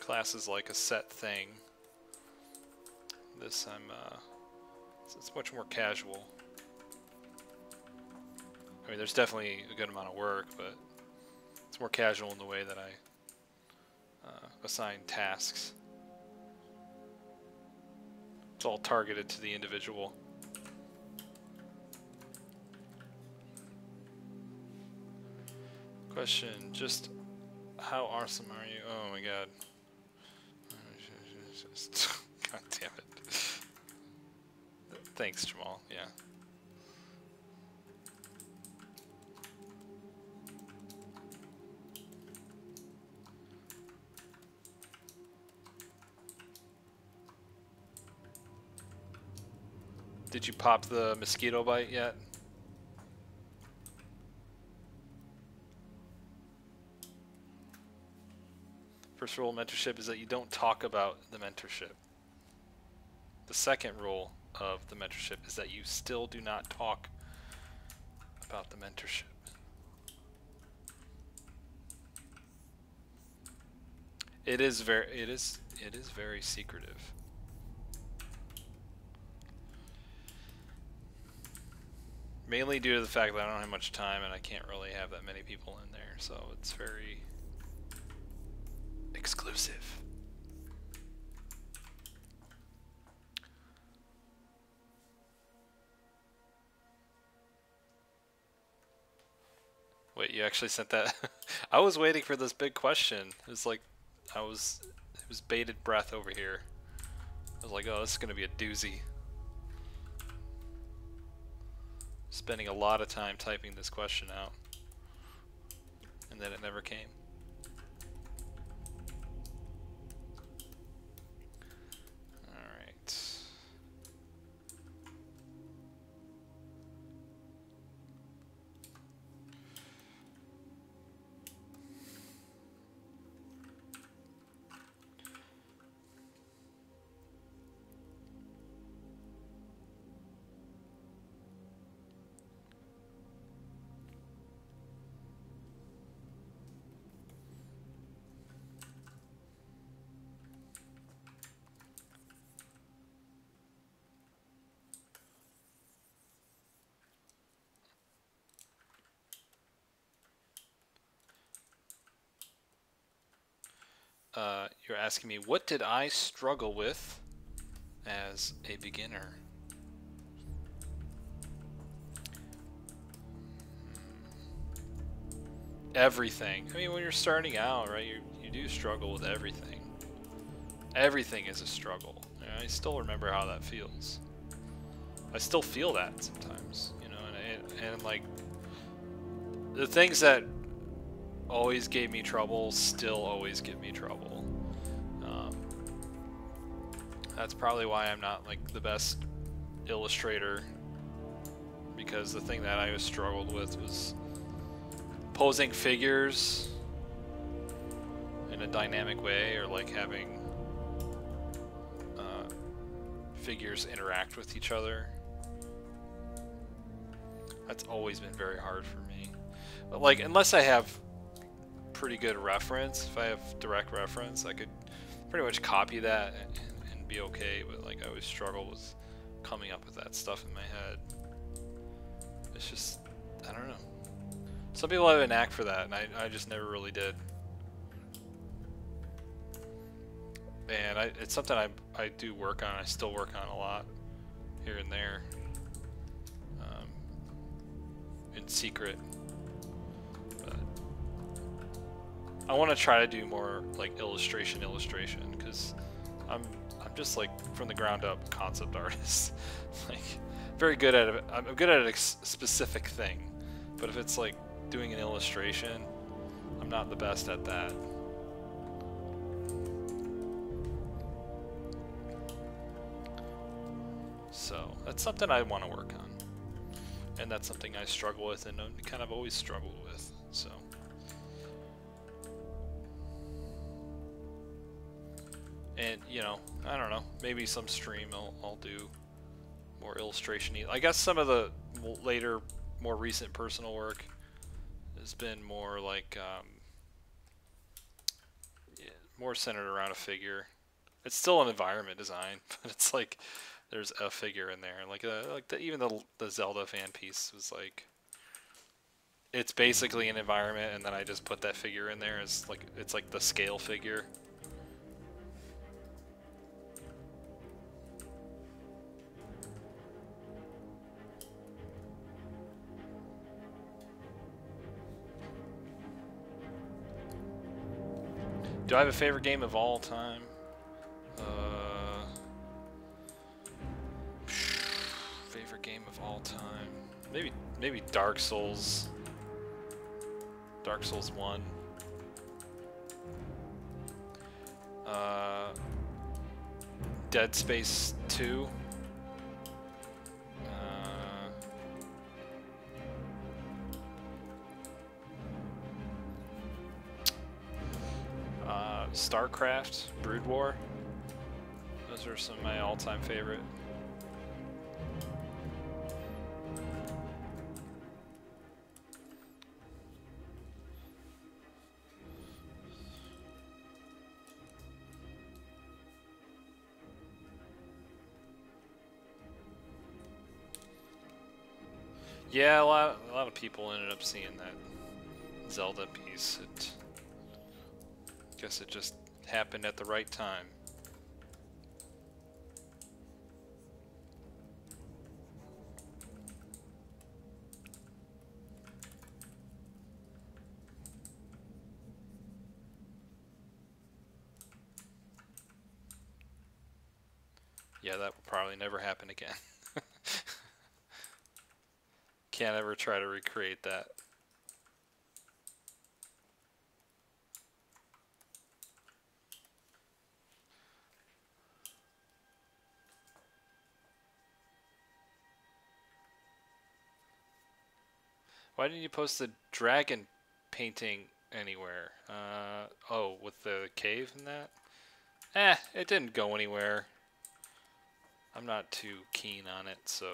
Class is like a set thing. This it's much more casual. I mean, there's definitely a good amount of work, but it's more casual in the way that I assign tasks. It's all targeted to the individual. Question, just how awesome are you? Oh my god. God damn it. Thanks, Jamal. Yeah. Did you pop the mosquito bite yet? First rule of mentorship is that you don't talk about the mentorship. The second rule of the mentorship is that you still do not talk about the mentorship. It is very secretive. Mainly due to the fact that I don't have much time and I can't really have that many people in there, so it's very exclusive. Wait, you actually sent that? I was waiting for this big question. It was like, it was bated breath over here. I was like, oh, this is gonna be a doozy. Spending a lot of time typing this question out, and then it never came. Alright. You're asking me, what did I struggle with as a beginner? Everything. I mean, when you're starting out, right, you do struggle with everything. Everything is a struggle. You know, I still remember how that feels. I still feel that sometimes, you know, and like, the things that always gave me trouble still always give me trouble. That's probably why I'm not like the best illustrator, because the thing that I always struggled with was posing figures in a dynamic way, or like having figures interact with each other. That's always been very hard for me. But like, unless I have pretty good reference, if I have direct reference, I could pretty much copy that and be okay, but like I always struggle with coming up with that stuff in my head. It's just, I don't know. Some people have a knack for that, and I just never really did. And it's something I do work on. I still work on a lot here and there, in secret. But I want to try to do more like illustration, because I'm just like from the ground up concept artist. Like very good at it. I'm good at a specific thing, but if it's like doing an illustration, I'm not the best at that. So that's something I want to work on, and that's something I struggle with and kind of always struggled with. So and you know, I don't know, maybe some stream I'll do more illustration-y. I guess some of the later, more recent personal work has been more like yeah, more centered around a figure. It's still an environment design, but it's like there's a figure in there. Like even the Zelda fan piece was like, it's basically an environment, and then I just put that figure in there as like, it's like the scale figure. Do I have a favorite game of all time? Favorite game of all time? Maybe Dark Souls. Dark Souls 1. Dead Space 2. StarCraft, Brood War. Those are some of my all-time favorite. Yeah, a lot of people ended up seeing that Zelda piece. Guess it just happened at the right time. Yeah, that will probably never happen again. Can't ever try to recreate that. Why didn't you post the dragon painting anywhere? Oh, with the cave and that? It didn't go anywhere. I'm not too keen on it, so...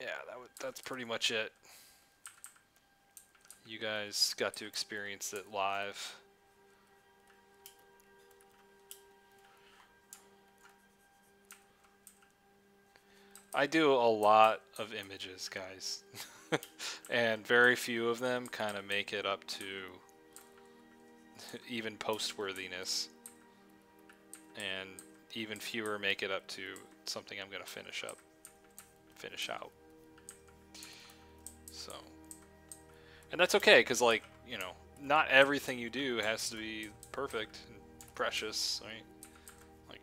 yeah, that's pretty much it. You guys got to experience it live. I do a lot of images, guys. And very few of them kind of make it up to even post-worthiness. And even fewer make it up to something I'm going to finish out. So, and that's okay, because, like, you know, not everything you do has to be perfect and precious, right? Like,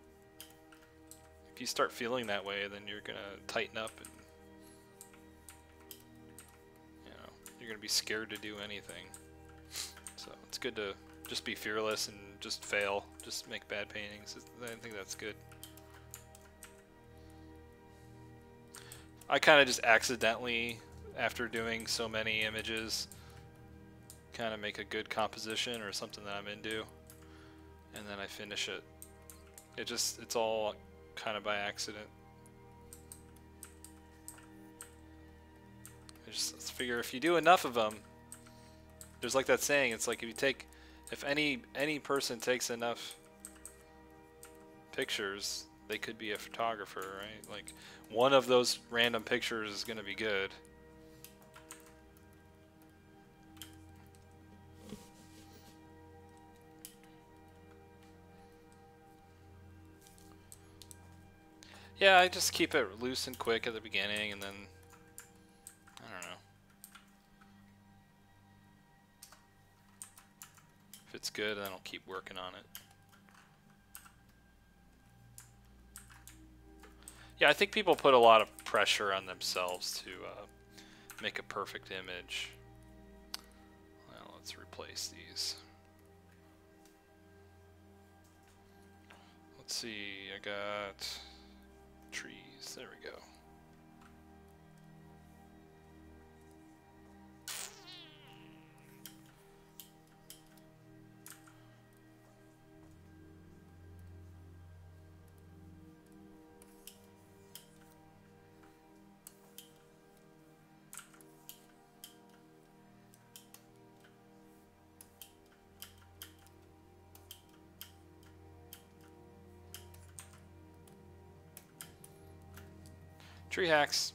if you start feeling that way, then you're going to tighten up and, you know, you're going to be scared to do anything. So it's good to just be fearless and just fail, just make bad paintings. I think that's good. I kind of just accidentally, after doing so many images, kind of make a good composition or something that I'm into, and then I finish it. It's all kind of by accident. I just figure if you do enough of them, there's like that saying, it's like if any person takes enough pictures, they could be a photographer, right? Like, one of those random pictures is going to be good. Yeah, I just keep it loose and quick at the beginning, and then, I don't know. If it's good, then I'll keep working on it. Yeah, I think people put a lot of pressure on themselves to make a perfect image. Well, let's replace these. Let's see, I got trees. There we go. Tree hacks.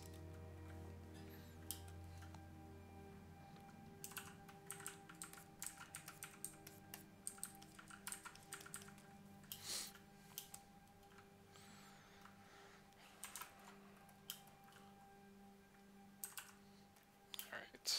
All right.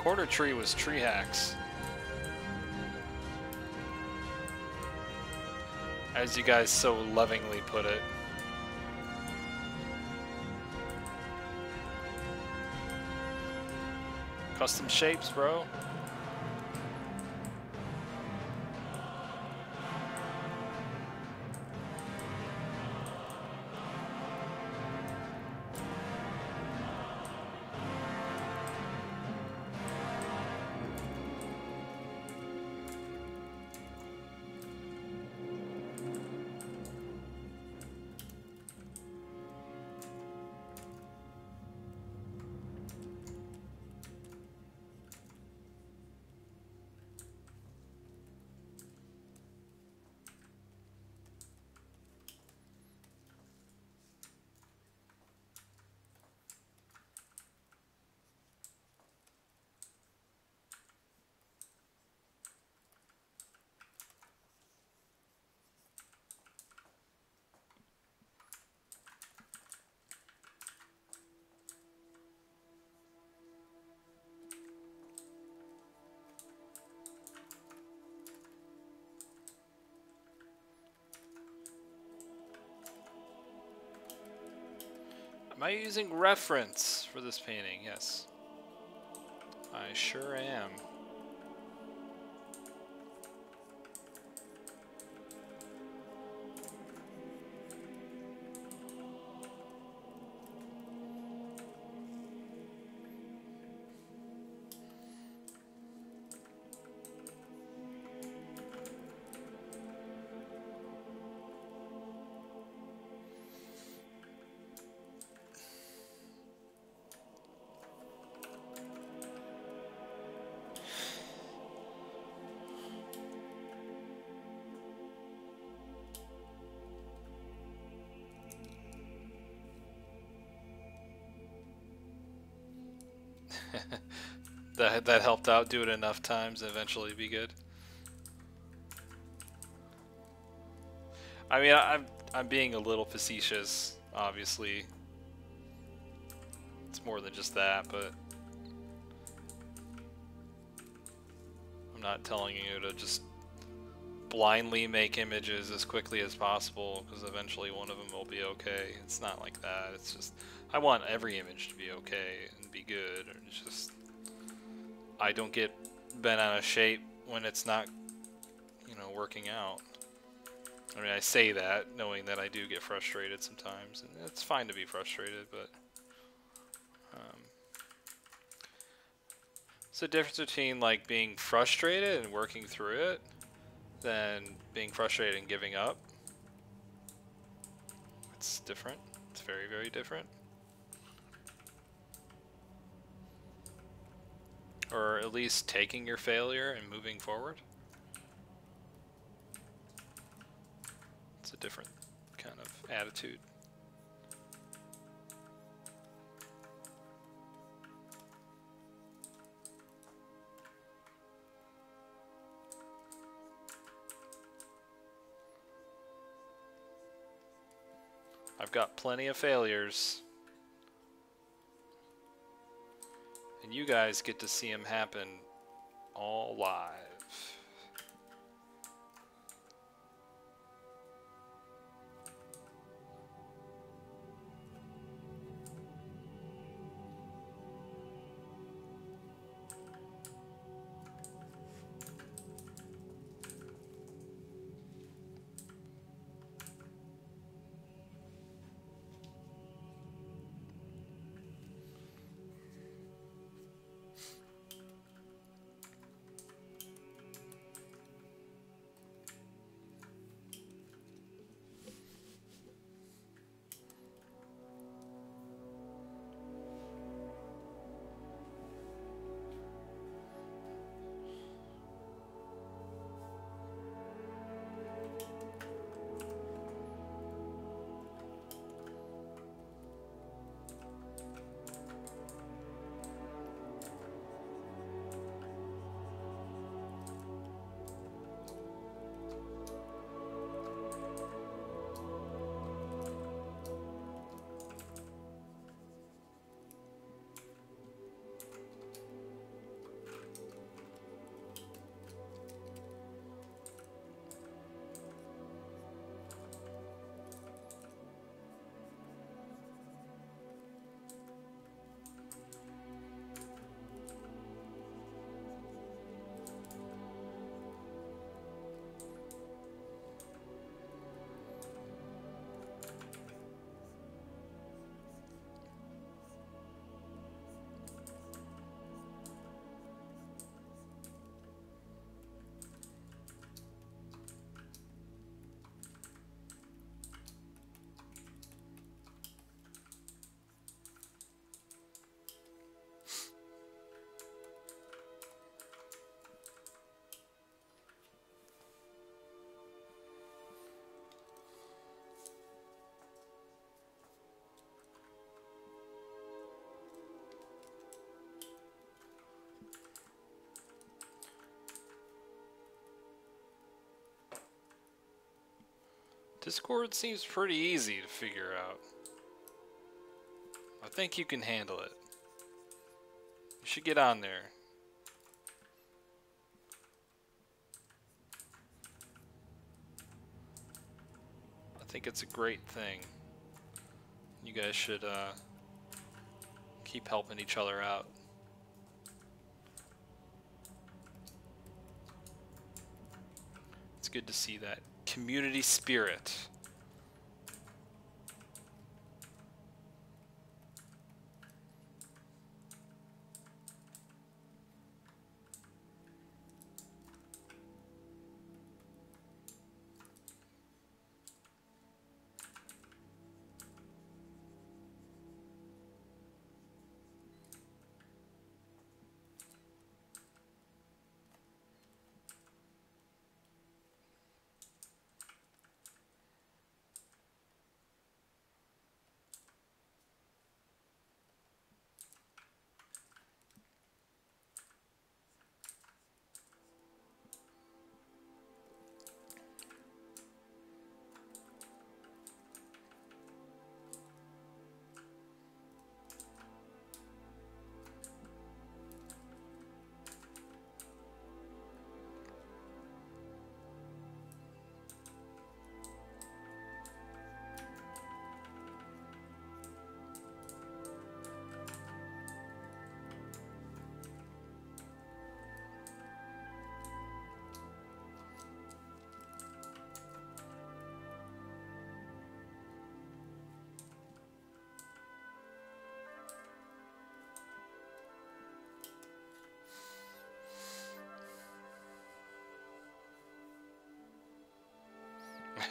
Corner tree was tree hacks. As you guys so lovingly put it. Custom shapes, bro. Am I using reference for this painting? Yes. I sure am. That helped out. Do it enough times and eventually be good. I mean, I'm being a little facetious, obviously. It's more than just that, but I'm not telling you to just blindly make images as quickly as possible because eventually one of them will be okay. It's not like that. It's just I want every image to be okay and be good. And it's just I don't get bent out of shape when it's not, you know, working out. I mean, I say that knowing that I do get frustrated sometimes, and it's fine to be frustrated, but it's a difference between like being frustrated and working through it than being frustrated and giving up. It's different. It's very, very different. Or at least taking your failure and moving forward. It's a different kind of attitude. I've got plenty of failures. And you guys get to see them happen all live. Discord seems pretty easy to figure out. I think you can handle it. You should get on there. I think it's a great thing. You guys should keep helping each other out. It's good to see that community spirit.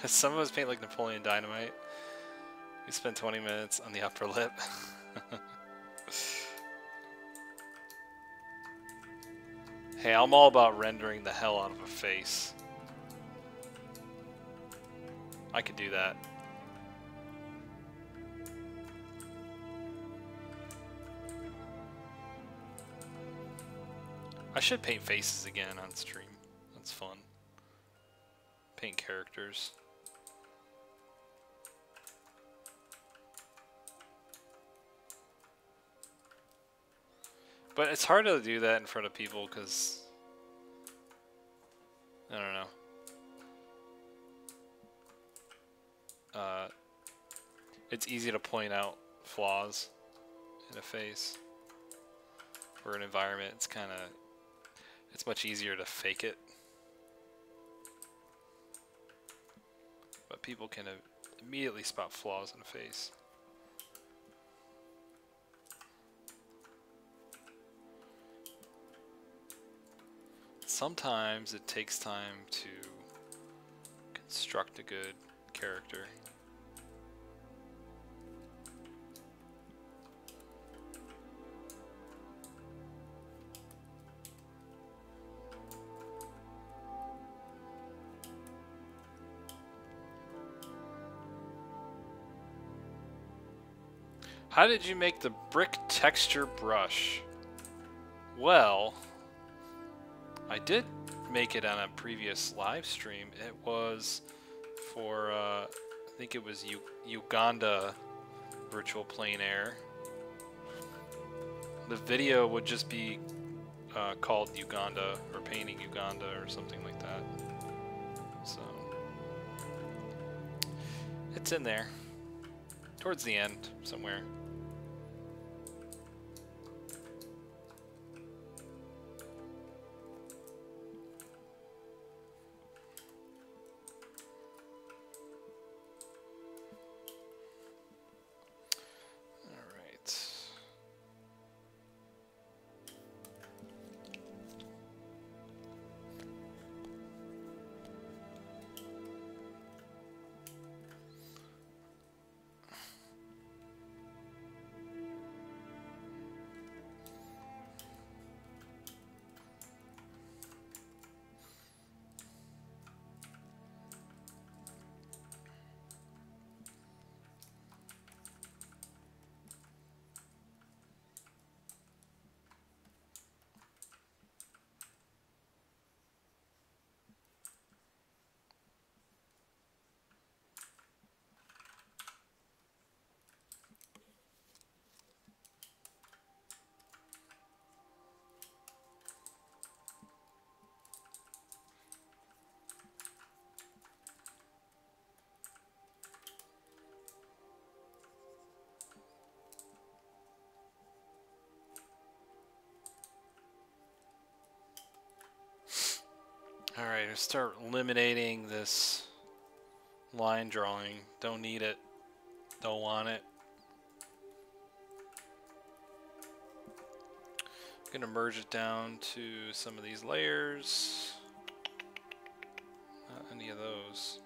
Some of us paint like Napoleon Dynamite. We spent 20 minutes on the upper lip. Hey, I'm all about rendering the hell out of a face. I could do that. I should paint faces again on stream. That's fun. Paint characters. But it's hard to do that in front of people because I don't know. It's easy to point out flaws in a face or an environment. It's much easier to fake it. But people can immediately spot flaws in a face. Sometimes it takes time to construct a good character. How did you make the brick texture brush? Well, I did make it on a previous live stream. It was for, I think it was Uganda Virtual Plein Air. The video would just be called Uganda or Painting Uganda or something like that. So, it's in there. Towards the end, somewhere. Alright, I'll start eliminating this line drawing. Don't need it. Don't want it. I'm gonna merge it down to some of these layers. Not any of those.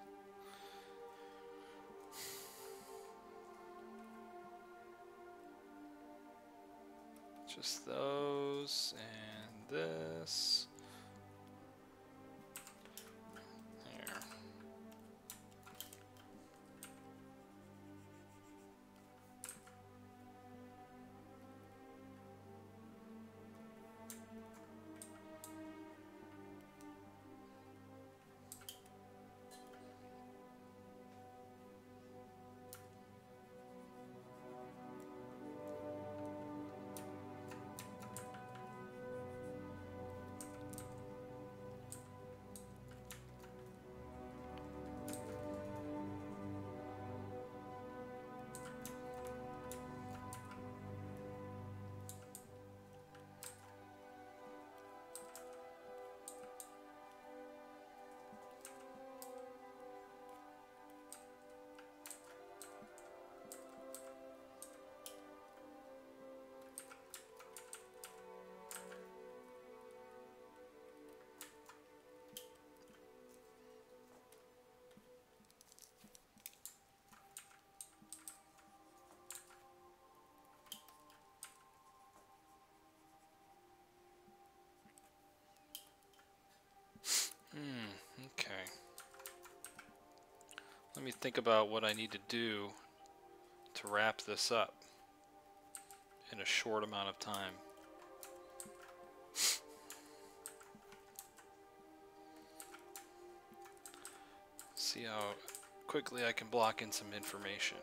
Just those and this. There. Okay. Let me think about what I need to do to wrap this up in a short amount of time. See how quickly I can block in some information.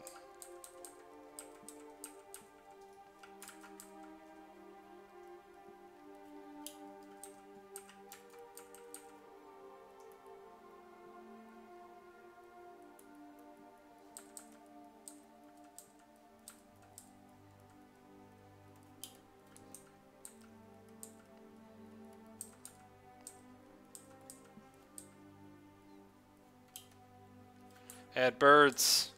Add birds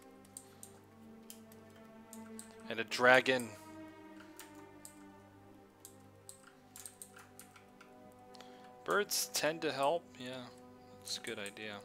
and a dragon. Birds tend to help, yeah, it's a good idea.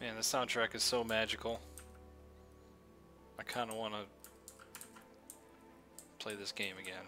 Man, the soundtrack is so magical. I kind of want to play this game again.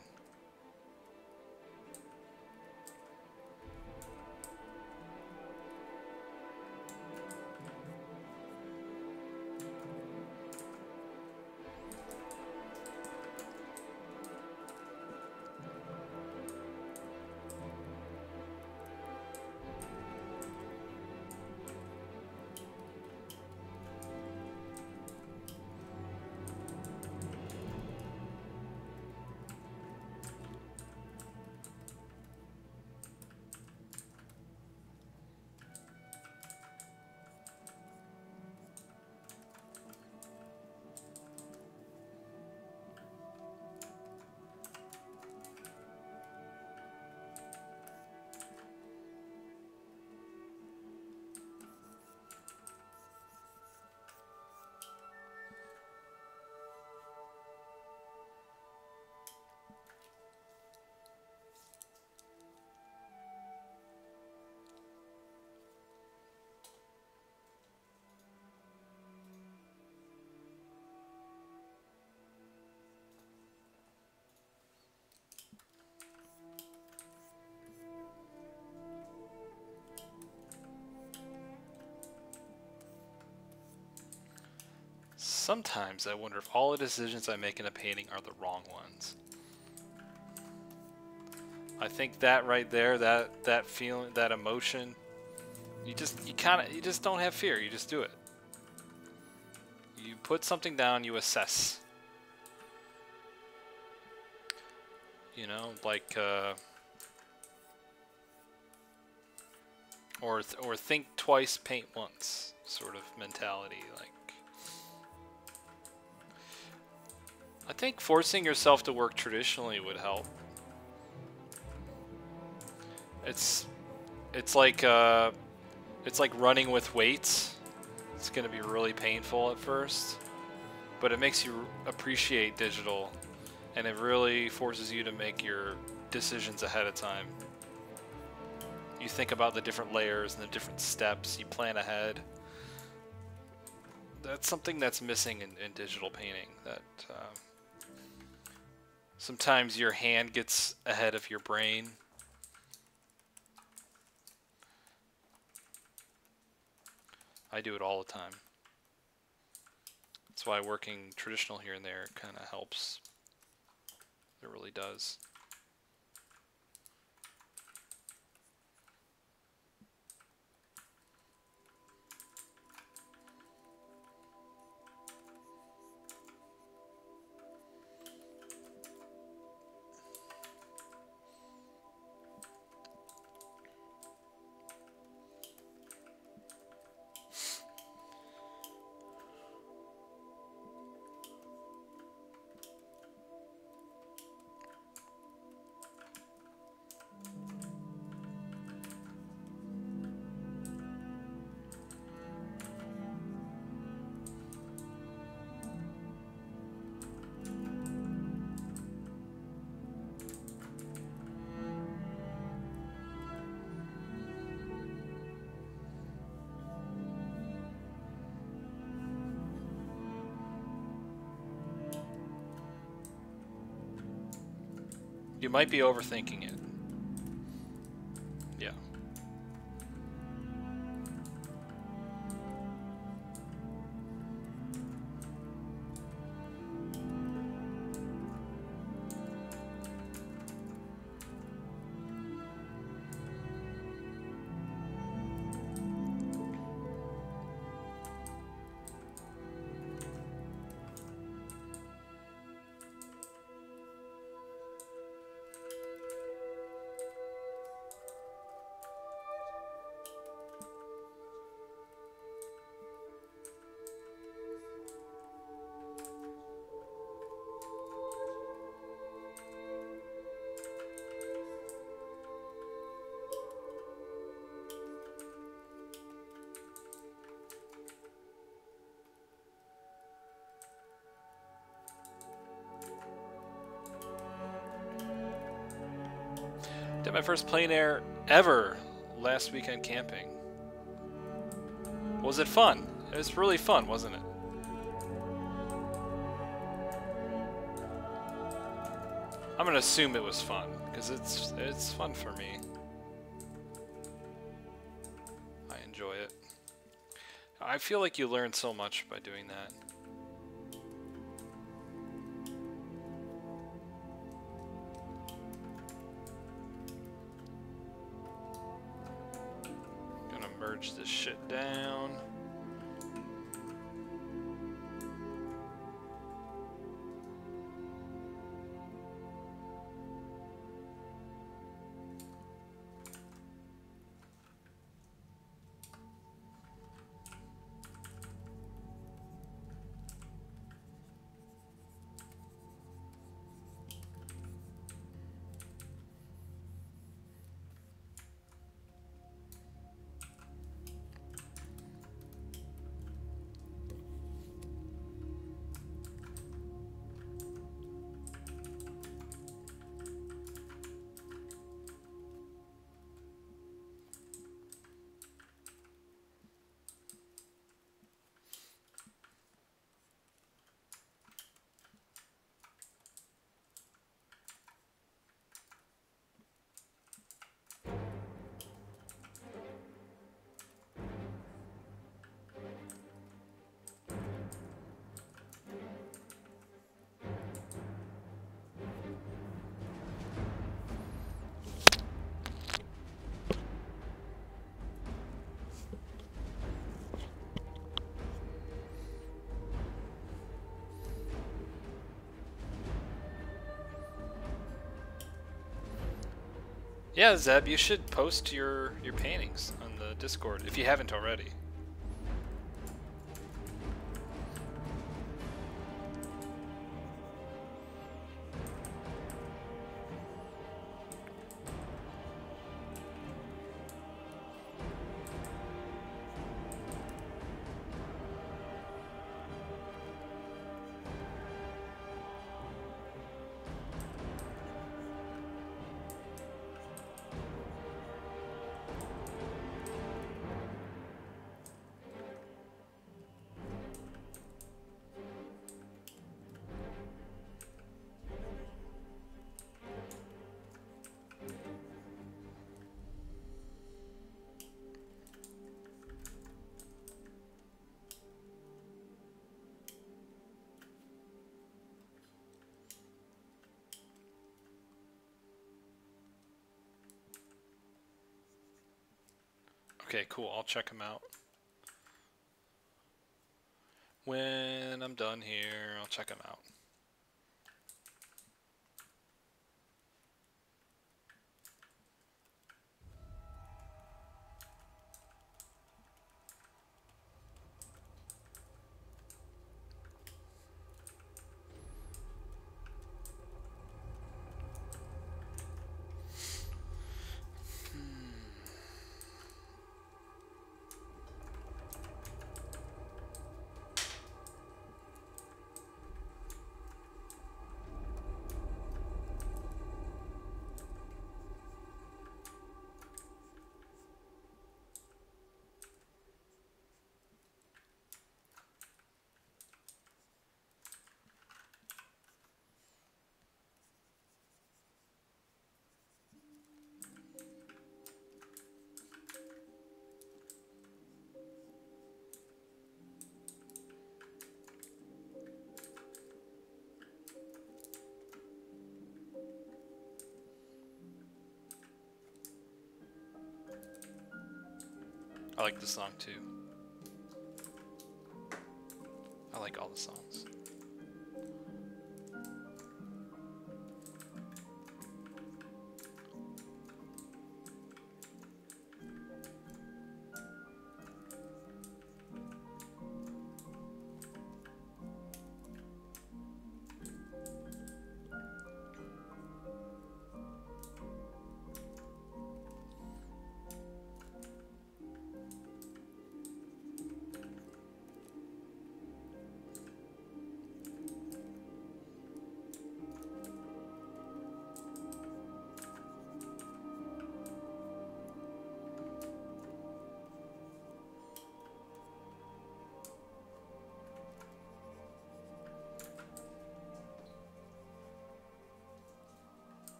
Sometimes I wonder if all the decisions I make in a painting are the wrong ones. I think that right there, that feeling, that emotion, you just don't have fear. You just do it. You put something down, you assess. You know, like or think twice, paint once sort of mentality. Like, I think forcing yourself to work traditionally would help. It's like running with weights. It's gonna be really painful at first, but it makes you appreciate digital, and it really forces you to make your decisions ahead of time. You think about the different layers and the different steps, you plan ahead. That's something that's missing in digital painting, that sometimes your hand gets ahead of your brain. I do it all the time. That's why working traditional here and there kind of helps. It really does. You might be overthinking it. Yeah. Did my first plein air ever last weekend camping. Was it fun? It was really fun, wasn't it? I'm gonna assume it was fun, because it's fun for me. I enjoy it. I feel like you learn so much by doing that. Gonna merge this shit down. Yeah, Zeb, you should post your paintings on the Discord if you haven't already. Okay, cool. I'll check them out. When I'm done here, I'll check them out. I like the song too. I like all the songs.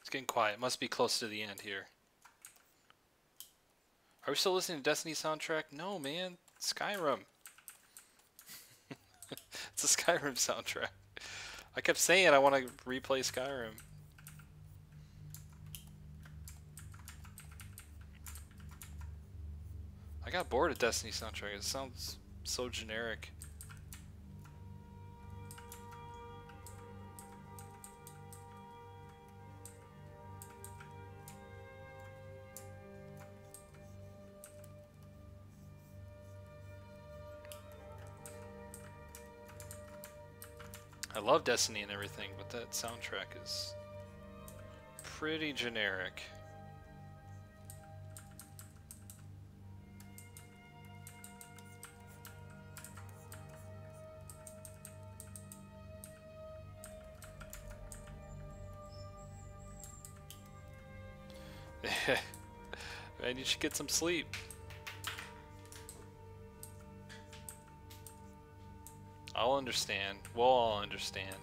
It's getting quiet. Must be close to the end here. Are we still listening to Destiny soundtrack? No, man. Skyrim. It's a Skyrim soundtrack. I kept saying I want to replay Skyrim. I got bored of Destiny soundtrack. It sounds so generic. I love Destiny and everything, but that soundtrack is pretty generic. Man, you should get some sleep. I'll understand. We'll all understand.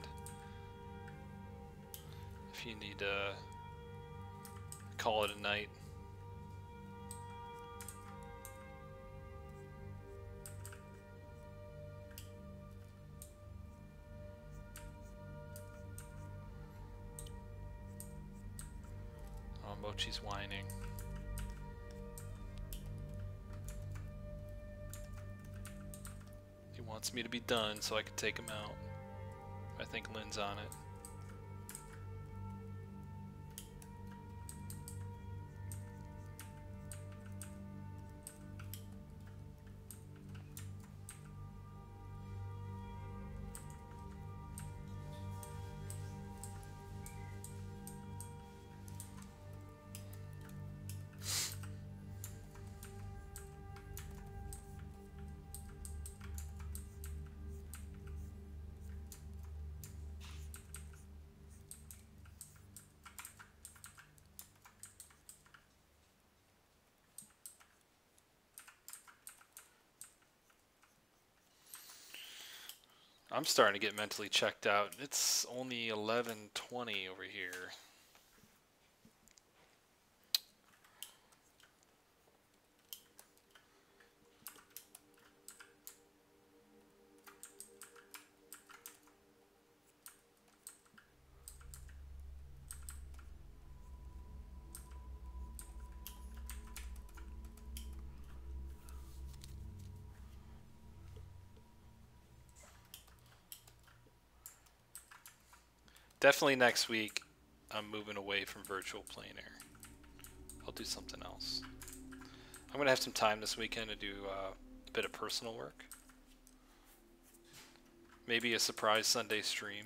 If you need to call it a night. Oh, Mochi's whining. He wants me to be done so I can take him out. I think Lynn's on it. I'm starting to get mentally checked out. It's only 11:20 over here. Definitely next week, I'm moving away from virtual plein air. I'll do something else. I'm going to have some time this weekend to do a bit of personal work. Maybe a surprise Sunday stream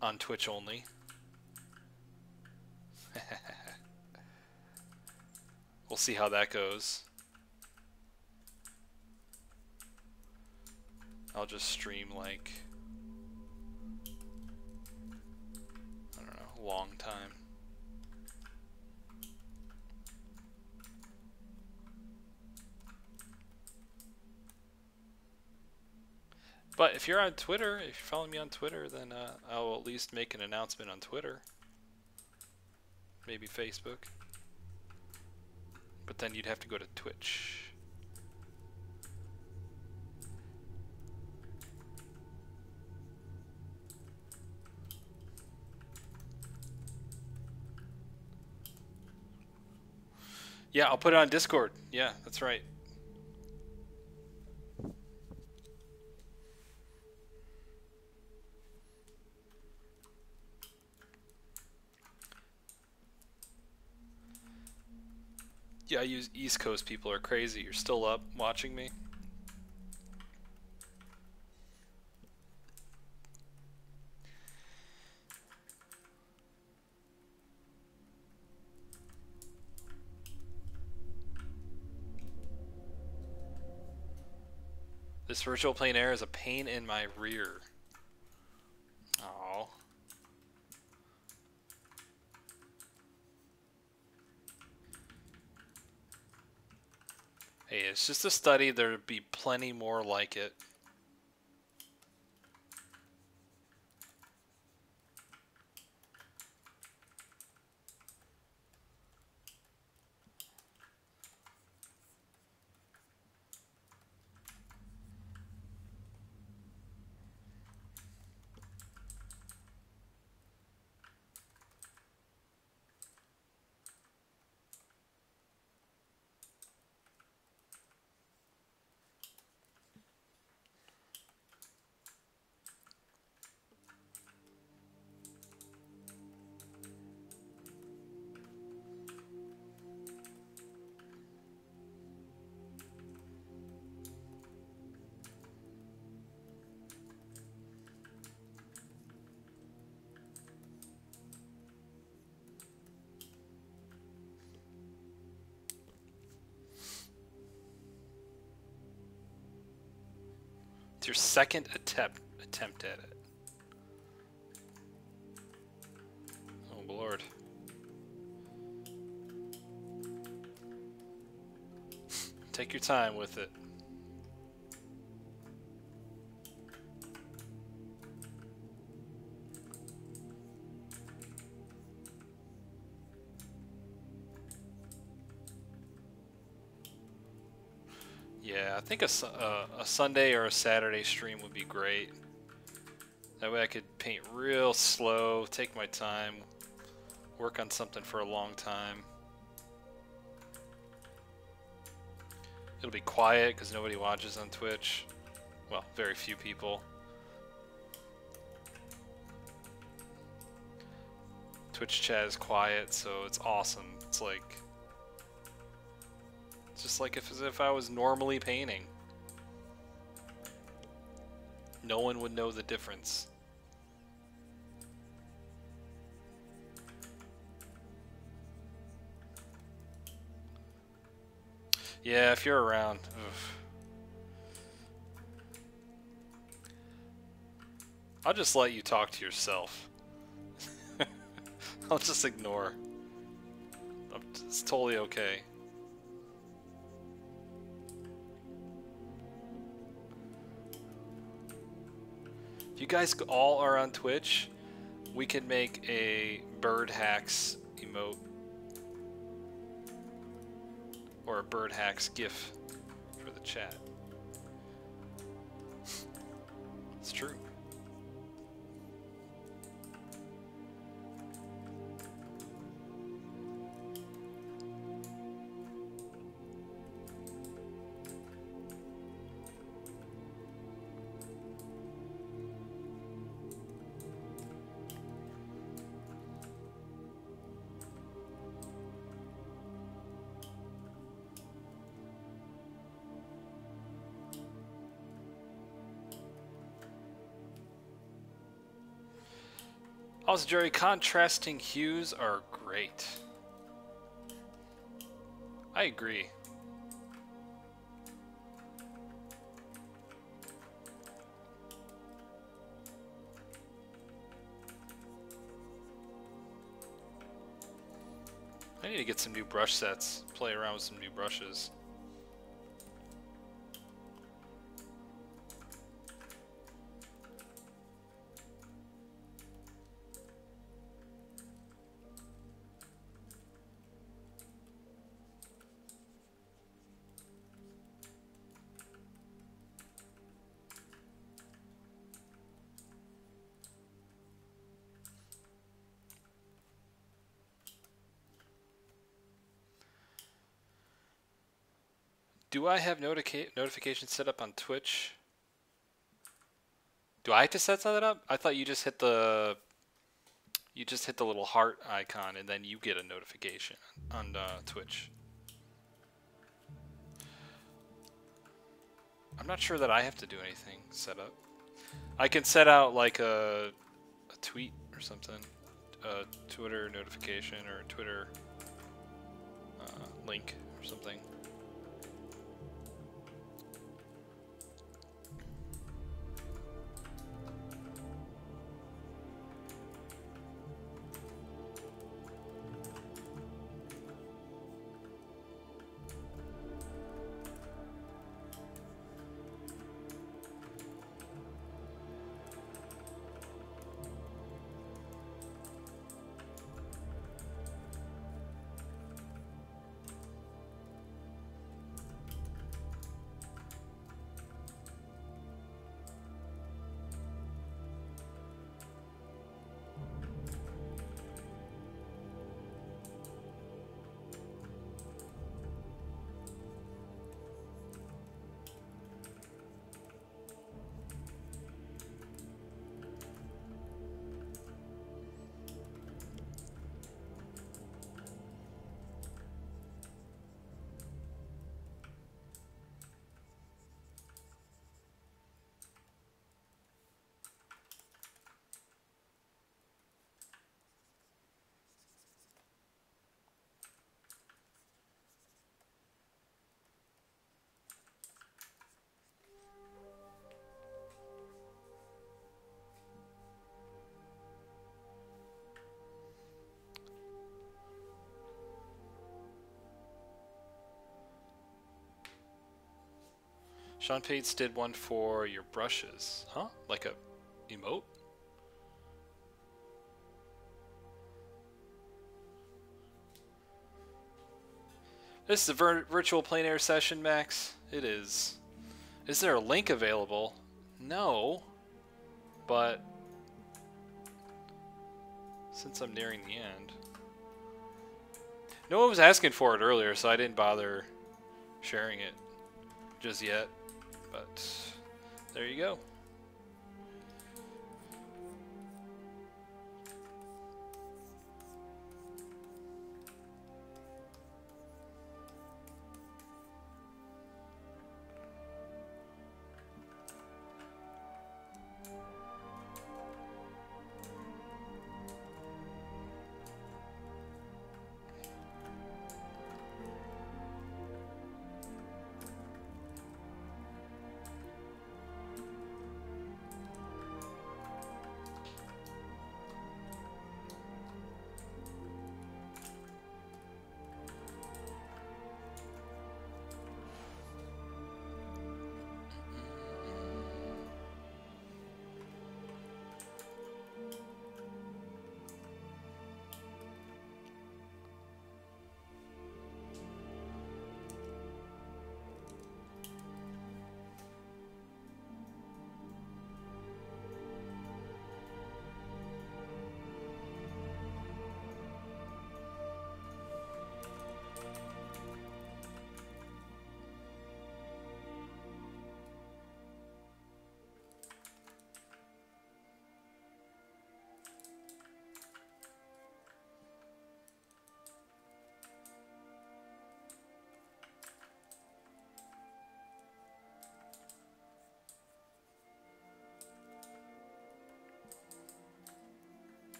on Twitch only. We'll see how that goes. I'll just stream like, I don't know, a long time. But if you're on Twitter, if you're following me on Twitter, then I'll at least make an announcement on Twitter. Maybe Facebook. But then you'd have to go to Twitch. Yeah, I'll put it on Discord. Yeah, that's right. Yeah, East Coast people are crazy. You're still up watching me? This virtual plein air is a pain in my rear. Oh. Hey, it's just a study. There'd be plenty more like it. It's your second attempt at it. Oh Lord. Take your time with it. Yeah, I think a Sunday or a Saturday stream would be great. That way I could paint real slow, take my time, work on something for a long time. It'll be quiet because nobody watches on Twitch. Well, very few people. Twitch chat is quiet, so it's awesome. It's like... It's just like as if I was normally painting. No one would know the difference. Yeah, if you're around. Oof. I'll just let you talk to yourself. I'll just ignore. It's totally okay. If you guys all are on Twitch, we can make a bird hacks emote. Or a bird hacks GIF for the chat. It's true. Also, Jerry, contrasting hues are great. I agree. I need to get some new brush sets, play around with some new brushes. Do I have notifications set up on Twitch? Do I have to set that up? I thought you just hit the little heart icon and then you get a notification on Twitch. I'm not sure that I have to do anything set up. I can set out like a tweet or something, a Twitter notification or a Twitter link or something. Sean Pates did one for your brushes. Huh? Like a emote? This is a virtual plein air session, Max. It is. Is there a link available? No. But since I'm nearing the end. No one was asking for it earlier, so I didn't bother sharing it just yet. But there you go.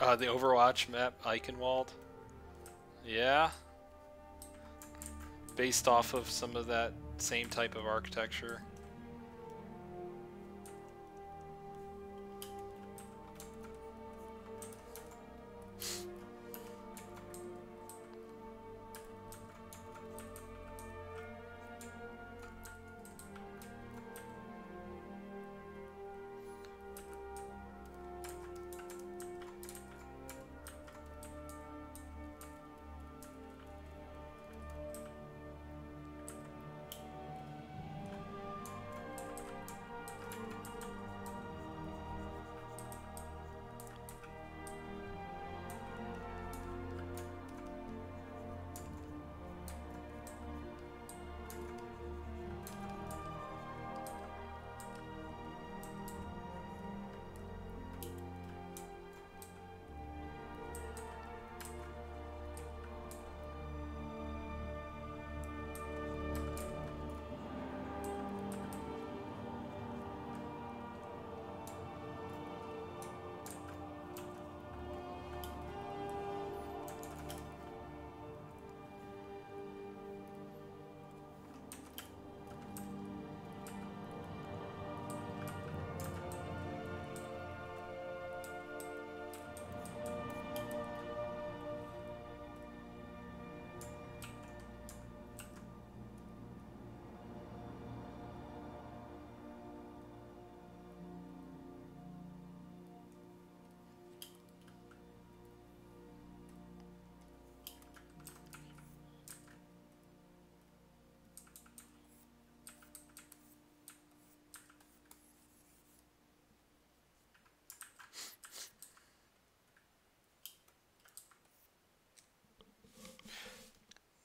The Overwatch map, Eichenwald. Yeah. Based off of some of that same type of architecture.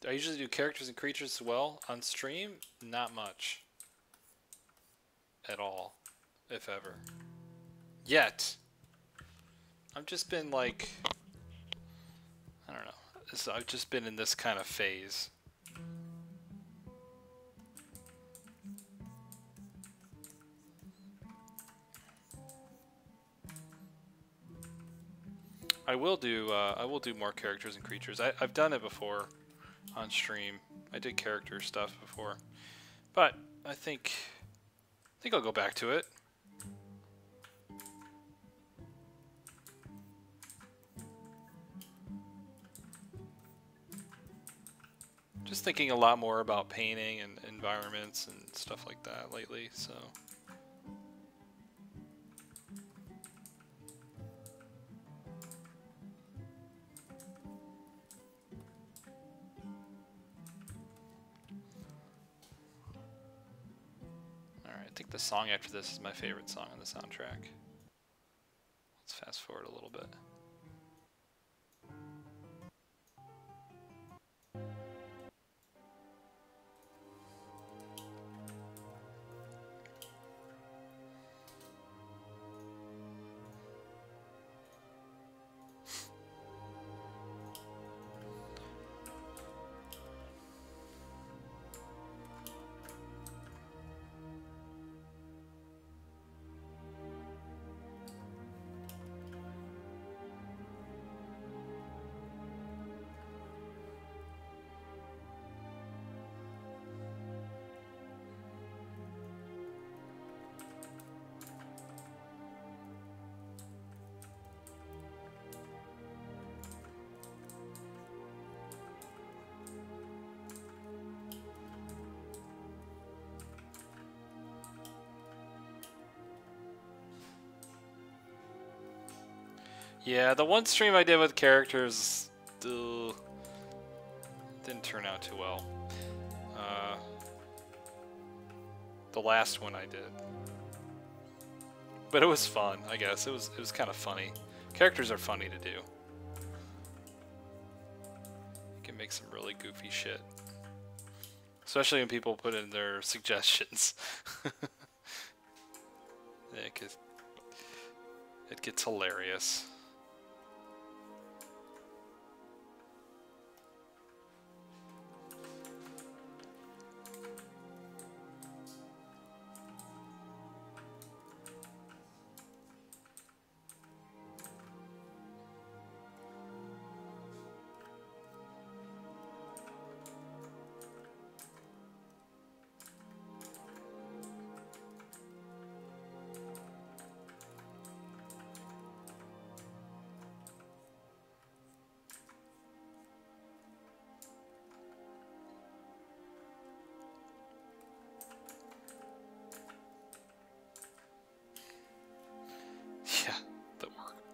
I usually do characters and creatures as well. On stream, not much. At all. If ever. Yet. I've just been like... I don't know. I've just been in this kind of phase. I will do more characters and creatures. I've done it before on stream. I did character stuff before. But I think I'll go back to it. Just thinking a lot more about painting and environments and stuff like that lately, so. Alright, I think the song after this is my favorite song on the soundtrack. Let's fast forward a little bit. Yeah, the one stream I did with characters didn't turn out too well. The last one I did, but it was fun. I guess it was kind of funny. Characters are funny to do. You can make some really goofy shit, especially when people put in their suggestions. Yeah, it gets hilarious.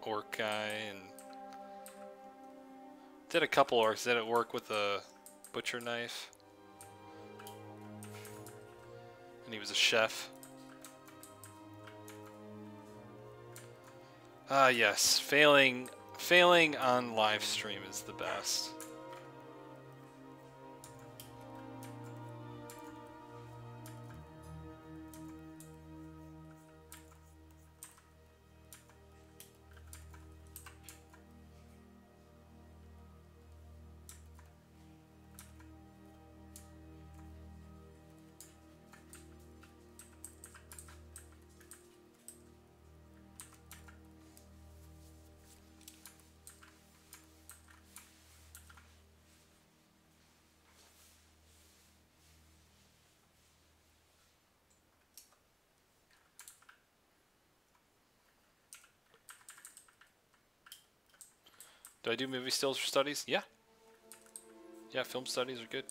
Orc guy, and did a couple orcs. Did it work with a butcher knife? And he was a chef. Ah, yes. Failing on live stream is the best. Do I do movie stills for studies? Yeah. Yeah, film studies are good.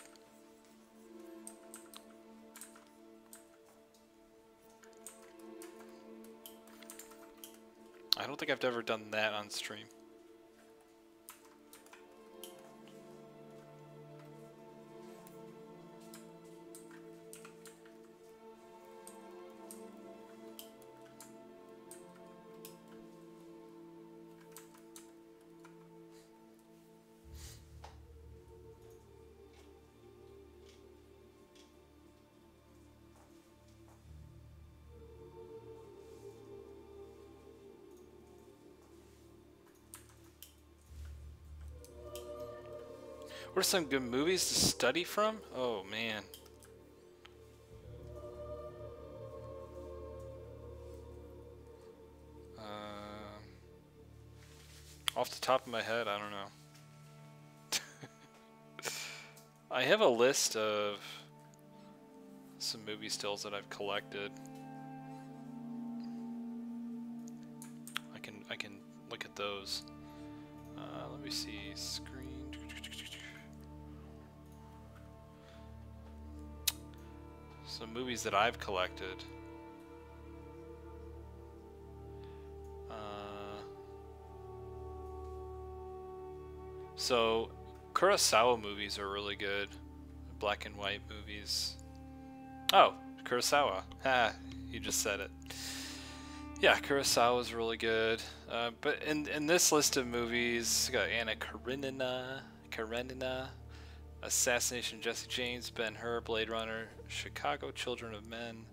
I don't think I've ever done that on stream. What are some good movies to study from? Oh man. Off the top of my head, I don't know. I have a list of some movie stills that I've collected. I can look at those. Let me see. Screen. Some movies that I've collected. So Kurosawa movies are really good. Black and white movies. Oh, Kurosawa. Ha, you just said it. Yeah, Kurosawa is really good. But in this list of movies, we got Anna Karenina, Assassination of Jesse James, Ben-Hur, Blade Runner, Chicago, Children of Men,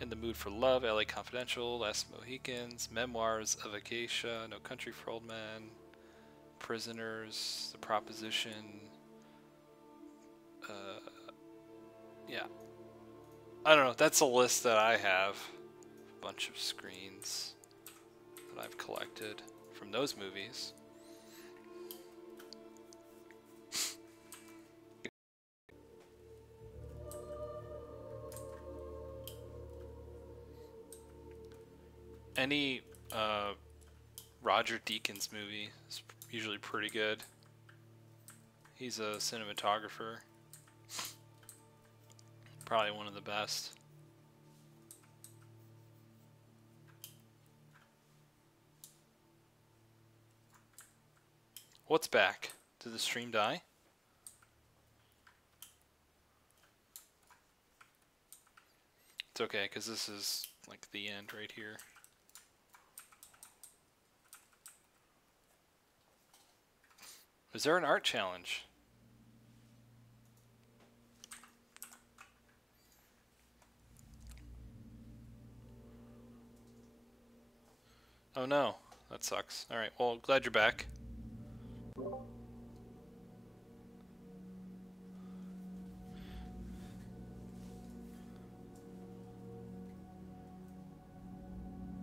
In the Mood for Love, LA Confidential, Last Mohicans, Memoirs of a Geisha, No Country for Old Men, Prisoners, The Proposition. Yeah. I don't know, that's a list that I have. A bunch of screens that I've collected from those movies. Any Roger Deakins movie is usually pretty good. He's a cinematographer. Probably one of the best. What's back? Did the stream die? It's okay, because this is like the end right here. Is there an art challenge? Oh no, that sucks. Alright, well, glad you're back.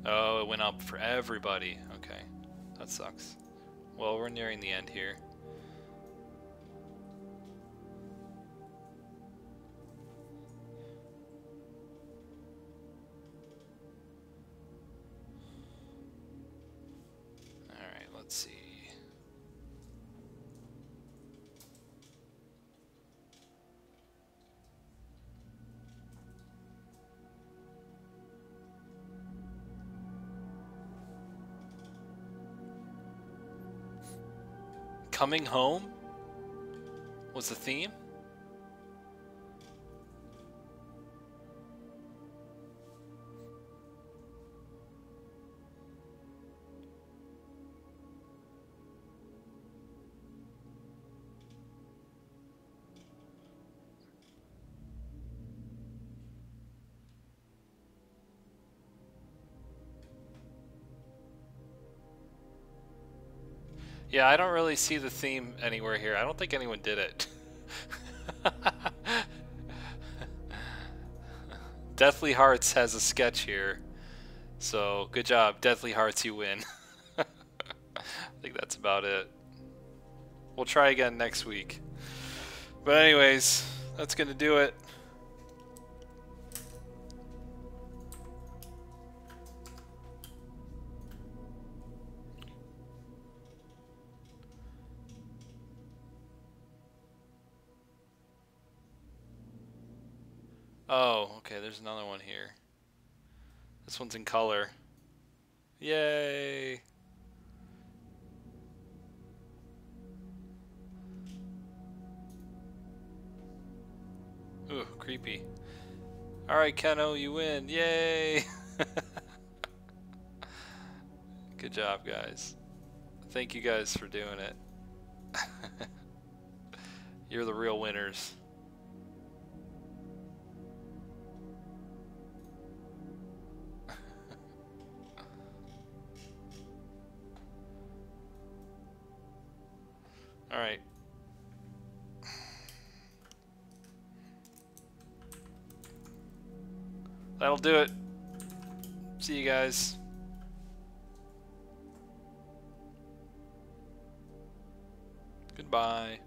Oh, it went up for everybody. Okay, that sucks. Well, we're nearing the end here. Alright, let's see. Coming home was the theme? Yeah, I don't really see the theme anywhere here. I don't think anyone did it. Deathly Hearts has a sketch here. So, good job. Deathly Hearts, you win. I think that's about it. We'll try again next week. But anyways, that's gonna do it. Oh, okay, there's another one here. This one's in color. Yay! Ooh, creepy. Alright, Keno, you win. Yay! Good job, guys. Thank you guys for doing it. You're the real winners. Alright. That'll do it. See you guys. Goodbye.